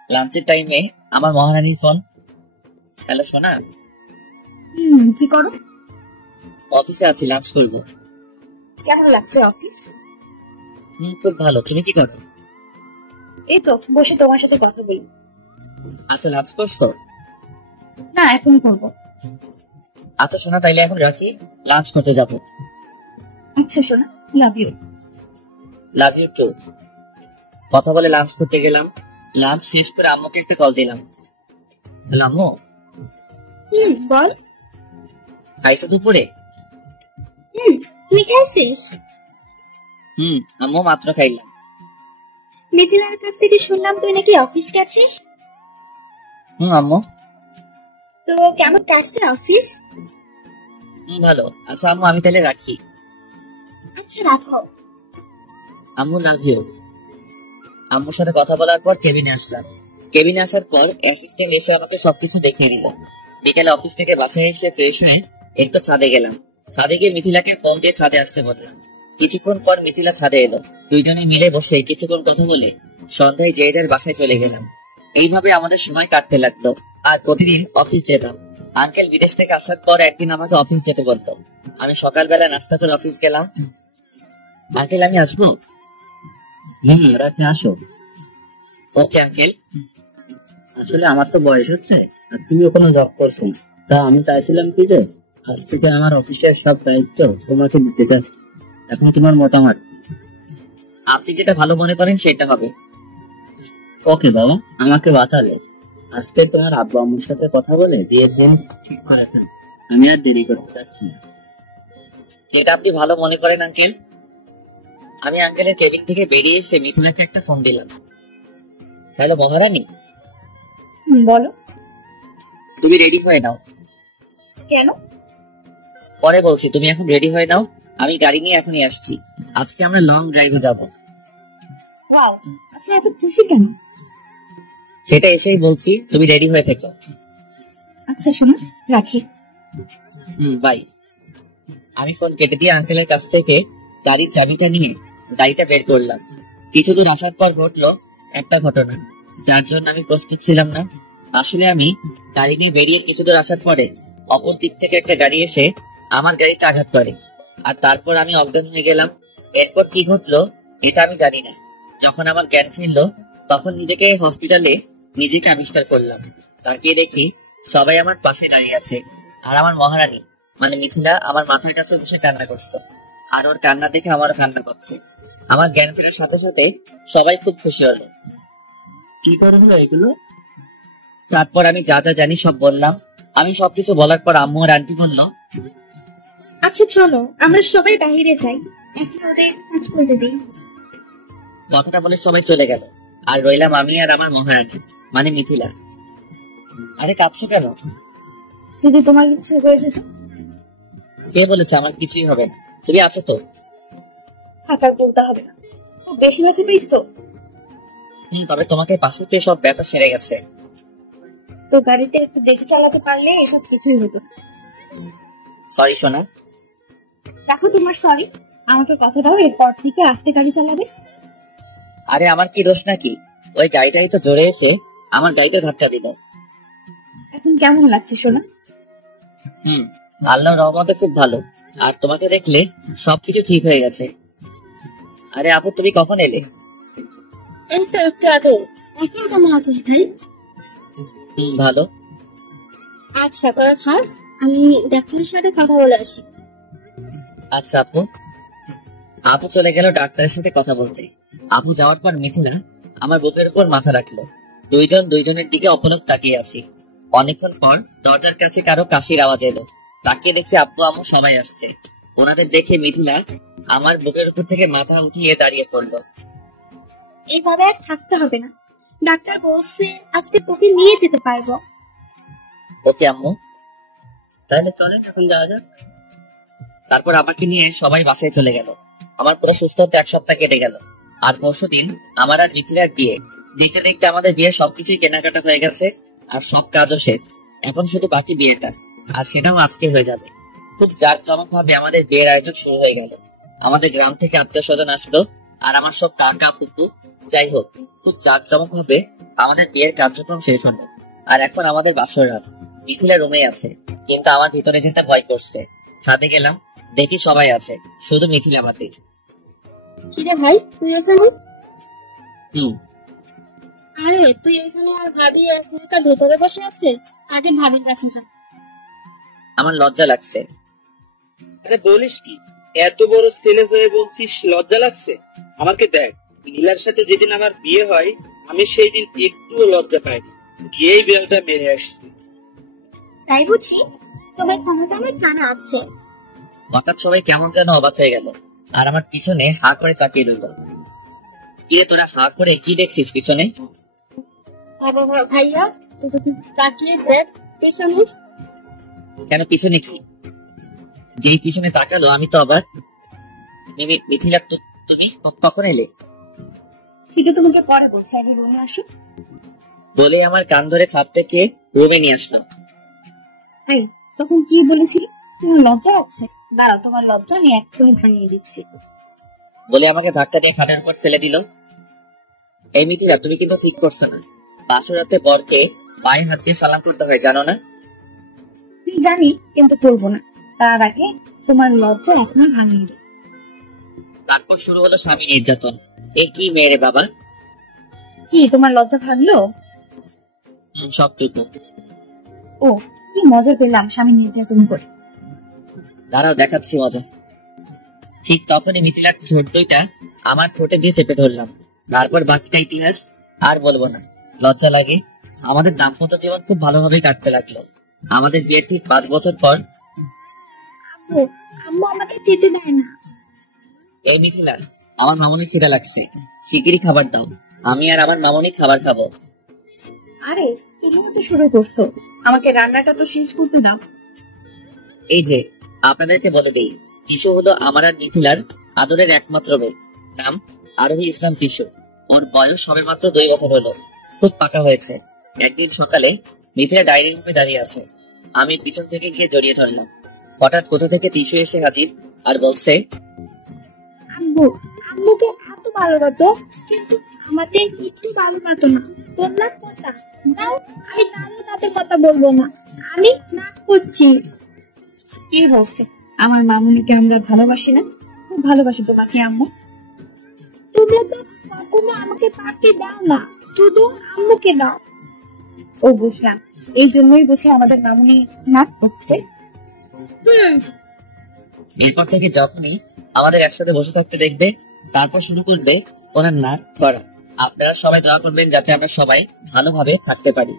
লাঞ্চের টাইমে আমার মহারানীর ফোন। হ্যালো সোনা। কি করো? অফিসে আছি, লাঞ্চ করবো। কেমন লাগছে অফিস? খুব ভালো। তুমি কি করো? এই তো বসে তোমার সাথে কথা বলি। আচ্ছা লাঞ্চ করছো? না এখন করবো। আচ্ছা সোনা তাইলে এখন রাখি, লাঞ্চ করতে যাবো। আচ্ছা শোনা, love you. Love you too. কথা বলে লাঞ্চ করতে গেলাম। লাঞ্চ শেষ করে আম্মুকে একটা কল দিলাম। হ্যালো আম্মু, বল। খাইছো দুপুরে? তুই খাইছিস? আম্মু মাত্র খাইলাম। মিথিলার কাছ থেকে শুনলাম তুই নাকি অফিস গেছিস। আম্মু। তো কেমন কাটছে অফিস? ভালো। আচ্ছা আম্মু আমি তাহলে রাখি। আচ্ছা রাখো। আম্মু লাভ ইউ। আম্মুর সাথে কথা বলার পর কেবিনে আসলাম। কেবিনে আসার পর অ্যাসিস্ট্যান্ট এসে আমাকে সবকিছু দেখিয়ে দিল। বিকেলে অফিস থেকে বাসায় এসে ফ্রেশ হয়ে একটু ছাদে গেলাম। ছাদে গিয়ে মিথিলাকে ফোন দিয়ে ছাদে আসতে বললাম। কিছুক্ষণ পর মিথিলা ছাদে এলো। দুইজনে মিলে বসে কিছুক্ষণ কথা বলে সন্ধ্যায় যে যার বাসায় চলে গেলাম। এইভাবে আমাদের সময় কাটতে লাগলো। আর প্রতিদিন অফিস যেতাম। আঙ্কেল বিদেশ থেকে আসার পর একদিন আমাকে অফিস যেতে বলতো। আমি সকালবেলা নাস্তা করে অফিস গেলাম। আঙ্কেল আমি আসবো? রাতে আসো। Okay uncle. আসলে আমার তো বয়স হচ্ছে আর তুমিও কোনো জব করছো না, তা আমি চাইছিলাম কি যে আজ থেকে আমার অফিসের সব দায়িত্ব তোমাকে দিতে চাচ্ছি। এখন তোমার মতামত? আপনি যেটা ভালো মনে করেন সেটা হবে। ওকে বাবা, আমাকে বাঁচালে। আজকে তোমার আব্বু আম্মুর সাথে কথা বলে বিয়ের দিন ঠিক করে ফেল। আমি আর দেরি করতে চাচ্ছি না। যেটা আপনি ভালো মনে করেন আঙ্কেল। আমি আঙ্কেলের কেবিন থেকে বেরিয়ে এসে মিথিলাকে একটা ফোন দিলাম। হ্যালো মহারানী। বলো। তুমি রেডি হয়ে নাও। কেন? পরে বলছি, তুমি এখন রেডি হয়ে নাও, আমি গাড়ি নিয়ে এখনই আসছি। আজকে আমরা লং ড্রাইভে যাব। ওয়াও, আচ্ছা এত খুশি কেন? সেটা এসেই বলছি, তুমি রেডি হয়ে থেকো। আচ্ছা শোনো, রাখি। বাই। আমি ফোন কেটে দিয়ে আঙ্কেলের কাছ থেকে গাড়ির চাবিটা নিয়ে গাড়িটা বের করলাম। কিছু দূর আসার পর ঘটলো একটা ঘটনা যার জন্য আমি প্রস্তুত ছিলাম না। আসলে আমি গাড়ি নিয়ে বেরিয়ে কিছু দূর আসার পরে অপর দিক থেকে একটা গাড়ি এসে আমার গাড়িতে আঘাত করে, আর তারপর আমি অজ্ঞান হয়ে গেলাম। এরপর কি ঘটলো এটা আমি জানি না। যখন আমার জ্ঞান ফিরলো তখন নিজেকে হসপিটালে নিজেকে আবিষ্কার করলাম। তাকিয়ে দেখি সবাই আমার পাশে দাঁড়িয়ে আছে, আর আমার মহারানী মানে মিথিলা আমার মাথার কাছে বসে কান্না করছে, আর ওর কান্না দেখে আমারও কান্না পাচ্ছে। আমার জ্ঞান ফেরার সাথে সাথে সবাই খুব খুশি হলো। কি করে হলো এগুলো? তারপর আমি যা যা জানি সব বললাম। আমি সবকিছু বলার পর আম্মু আর আন্টি বলল, আচ্ছা চলো আমরা সবাই বাইরে যাই, এখন ওদের কাজ করতে দিই। কথাটা বলে সবাই চলে গেল, আর রইলাম আমি আর আমার মহারানী মানে মিথিলা। আরে কাঁদছো কেন? যদি তোমার ইচ্ছে হয়েছে তো কে বলেছে আমার কিছুই হবে না? তুমি আছো তো? থাকার বলতে হবে না। খুব বেশি ব্যথা পেয়েছো? তবে তোমাকে পাশে পেয়ে সব ব্যথা সেরে গেছে। তো গাড়িতে একটু দেখে চালাতে পারলে এসব কিছুই হতো। সরি সোনা। দেখো তোমার সরি, আমাকে কথা দাও এরপর থেকে আস্তে গাড়ি চালাবে। আরে আমার কি দোষ নাকি? ওই গাড়িটাই তো জোরে এসে আমার গাড়িতে ধাক্কা দিল। এখন কেমন লাগছে সোনা? আল্লাহর রহমতে খুব ভালো। আর তোমাকে দেখলে সবকিছু ঠিক হয়ে গেছে। আরে আপু তুমি কখন এলে? এই তো একটু আগে। এখন কেমন আছিস ভাই? ভালো। আচ্ছা তোরা থাক, আমি ডাক্তারের সাথে কথা বলে আসি। আচ্ছা আপু। আপু চলে গেল ডাক্তারের সাথে কথা বলতে। আপু যাওয়ার পর মিথিলা আমার বুকের উপর মাথা রাখলো। দুইজন দুইজনের দিকে অপলক তাকিয়ে আছি। অনেকক্ষণ পর দরজার কাছে কারো কাশির আওয়াজ এলো। তাকিয়ে দেখি আব্বু আম্মু সবাই আসছে। ওনাদের দেখে মিথিলা আমার বুকের উপর থেকে মাথা উঠিয়ে দাঁড়িয়ে পড়লো। এইভাবে আর থাকতে হবে না, ডাক্তার বলছে আজকে তোকে নিয়ে যেতে পারবো। ওকে আম্মু। তাহলে চলেন এখন যাওয়া যাক। তারপর আমাকে নিয়ে সবাই বাসায় চলে গেল। আমার পুরো সুস্থ হতে 1 সপ্তাহ কেটে গেল। আর পরশুদিন আমার আর মিথিলার বিয়ে। দেখতে দেখতে আমাদের বিয়ের সবকিছুই কেনাকাটা হয়ে গেছে, আর সব কাজও শেষ। এখন শুধু বাকি বিয়েটা, আর সেটাও আজকে হয়ে যাবে। খুব জাঁকজমক ভাবে আমাদের বিয়ের আয়োজন শুরু হয়ে গেল। আমাদের গ্রাম থেকে আত্মীয় স্বজন আসলো, আর আমার সব কাকা ফুপু। যাই হোক, খুব জাঁকজমক ভাবে আমাদের বিয়ের কার্যক্রম শেষ হলো। আর এখন আমাদের বাসর রাত। মিথিলা রুমে আছে, কিন্তু আমার ভিতরে যেতে ভয় করছে। ছাদে গেলাম, দেখি সবাই আছে, শুধু মিথিলা বাদে। কিরে ভাই তুই এখানে? হুম। আরে তুই এখানে আর ভাবি একা ভেতরে বসে আছে? আগে ভাবির কাছে যা। আমার লজ্জা লাগছে। আরে বলিস কি, এত বড় ছেলে হয়ে বলছিস লজ্জা লাগছে? আমাকে দেখ, নীলার সাথে যেদিন আমার বিয়ে হয় আমি সেই দিন একটুও লজ্জা পাইনি, গিয়েই বিয়েটা মেরে আসছি। তাই বুঝি? তোমার ক্ষমতা আমার জানা আছে। হঠাৎ সবাই কেমন যেন অবাক হয়ে গেল, আর আমার পিছনে হা করে তাকিয়ে রইল। কিরে তোরা হা করে কি দেখছিস পিছনে? বাবা ভাইয়া তুই তো তাকিয়ে দেখ পেছনে। কেন পিছনে কি? যেই পিছনে তাকালো আমি তো অবাক। মিথিলা তুমি কখন এলে? সেটা তোমাকে পরে বলছি, আগে রুমে আসো। বলে আমার কান ধরে ছাদ থেকে রুমে নিয়ে আসলো। এই তখন কি বলেছিলি? তোমার লজ্জা লাগছে? দাঁড়াও তোমার লজ্জা আমি এক্ষুনি ভাঙিয়ে দিচ্ছি। বলে আমাকে ধাক্কা দিয়ে খাটের উপর ফেলে দিল। এই মিথিলা তুমি কিন্তু ঠিক করছো না। বাসরাতে বরকে পায়ে হাত দিয়ে সালাম করতে হয় জানো না? জানি, কিন্তু করবো না। তার আগে তোমার লজ্জা এখনই ভাঙিয়ে দিই। তারপর শুরু হলো স্বামী নির্যাতন। এ কি মেরে বাবা! কি তোমার লজ্জা ভাঙলো? সবটুকু। ও কি মজা পেলাম স্বামী নির্যাতন করে। দাঁড়াও দেখাচ্ছি মজা। ঠিক তখনই মিথিলার ঠোঁট দুইটা আমার ঠোঁটে দিয়ে চেপে ধরলাম। তারপর বাকিটা ইতিহাস আর বলবো না, লজ্জা লাগে। আমাদের দাম্পত্য জীবন খুব ভালোভাবে কাটতে লাগলো। আমাদের বিয়ের ঠিক 5 বছর পর আম্মু আমাকে যেতে দেয় না। এই মিথিলা, আমার মামনি খিদা লাগছে, শিগগিরই খাবার দাও। আমি আর আমার মামনি খাবার খাবো। আরে তুমিও তো শুরু করছো, আমাকে রান্নাটা তো শেষ করতে দাও। এই যে আপনাদেরকে বলে দেই, টিসু হলো আমার আর মিথিলার আদরের একমাত্র মেয়ে। নাম আরোহী ইসলাম টিসু। ওর বয়স সবে মাত্র 2 বছর হলো, খুব পাকা হয়েছে। একদিন সকালে মিথিলা ডাইনিং রুমে দাঁড়িয়ে আছে, আমি পিছন থেকে গিয়ে জড়িয়ে ধরলাম। হঠাৎ কোথা থেকে টিসু এসে হাজির আর বলছে, আম্মু আম্মুকে এত ভালোবাসো, কিন্তু আমাদের একটু ভালোবাসো না। তোর না কথা দাও, আমি দাঁড়াতে সাথে কথা বলবো না, আমি না করছি। কি বলছে? আমার মামুনিকে আমরা ভালোবাসি না? খুব ভালোবাসি তোমাকে আম্মু। তোমরা তো কখনো আমাকে পার্টি দাও না, শুধু আম্মুকে দাও। ও বুঝলাম, এই জন্যই বুঝি আমাদের মামুনি নাচ করছে। এরপর থেকে যখনই আমাদের একসাথে বসে থাকতে দেখবে, তারপর শুরু করবে ওনার নাচ করা। আপনারা সবাই দোয়া করবেন যাতে আমরা সবাই ভালোভাবে থাকতে পারি।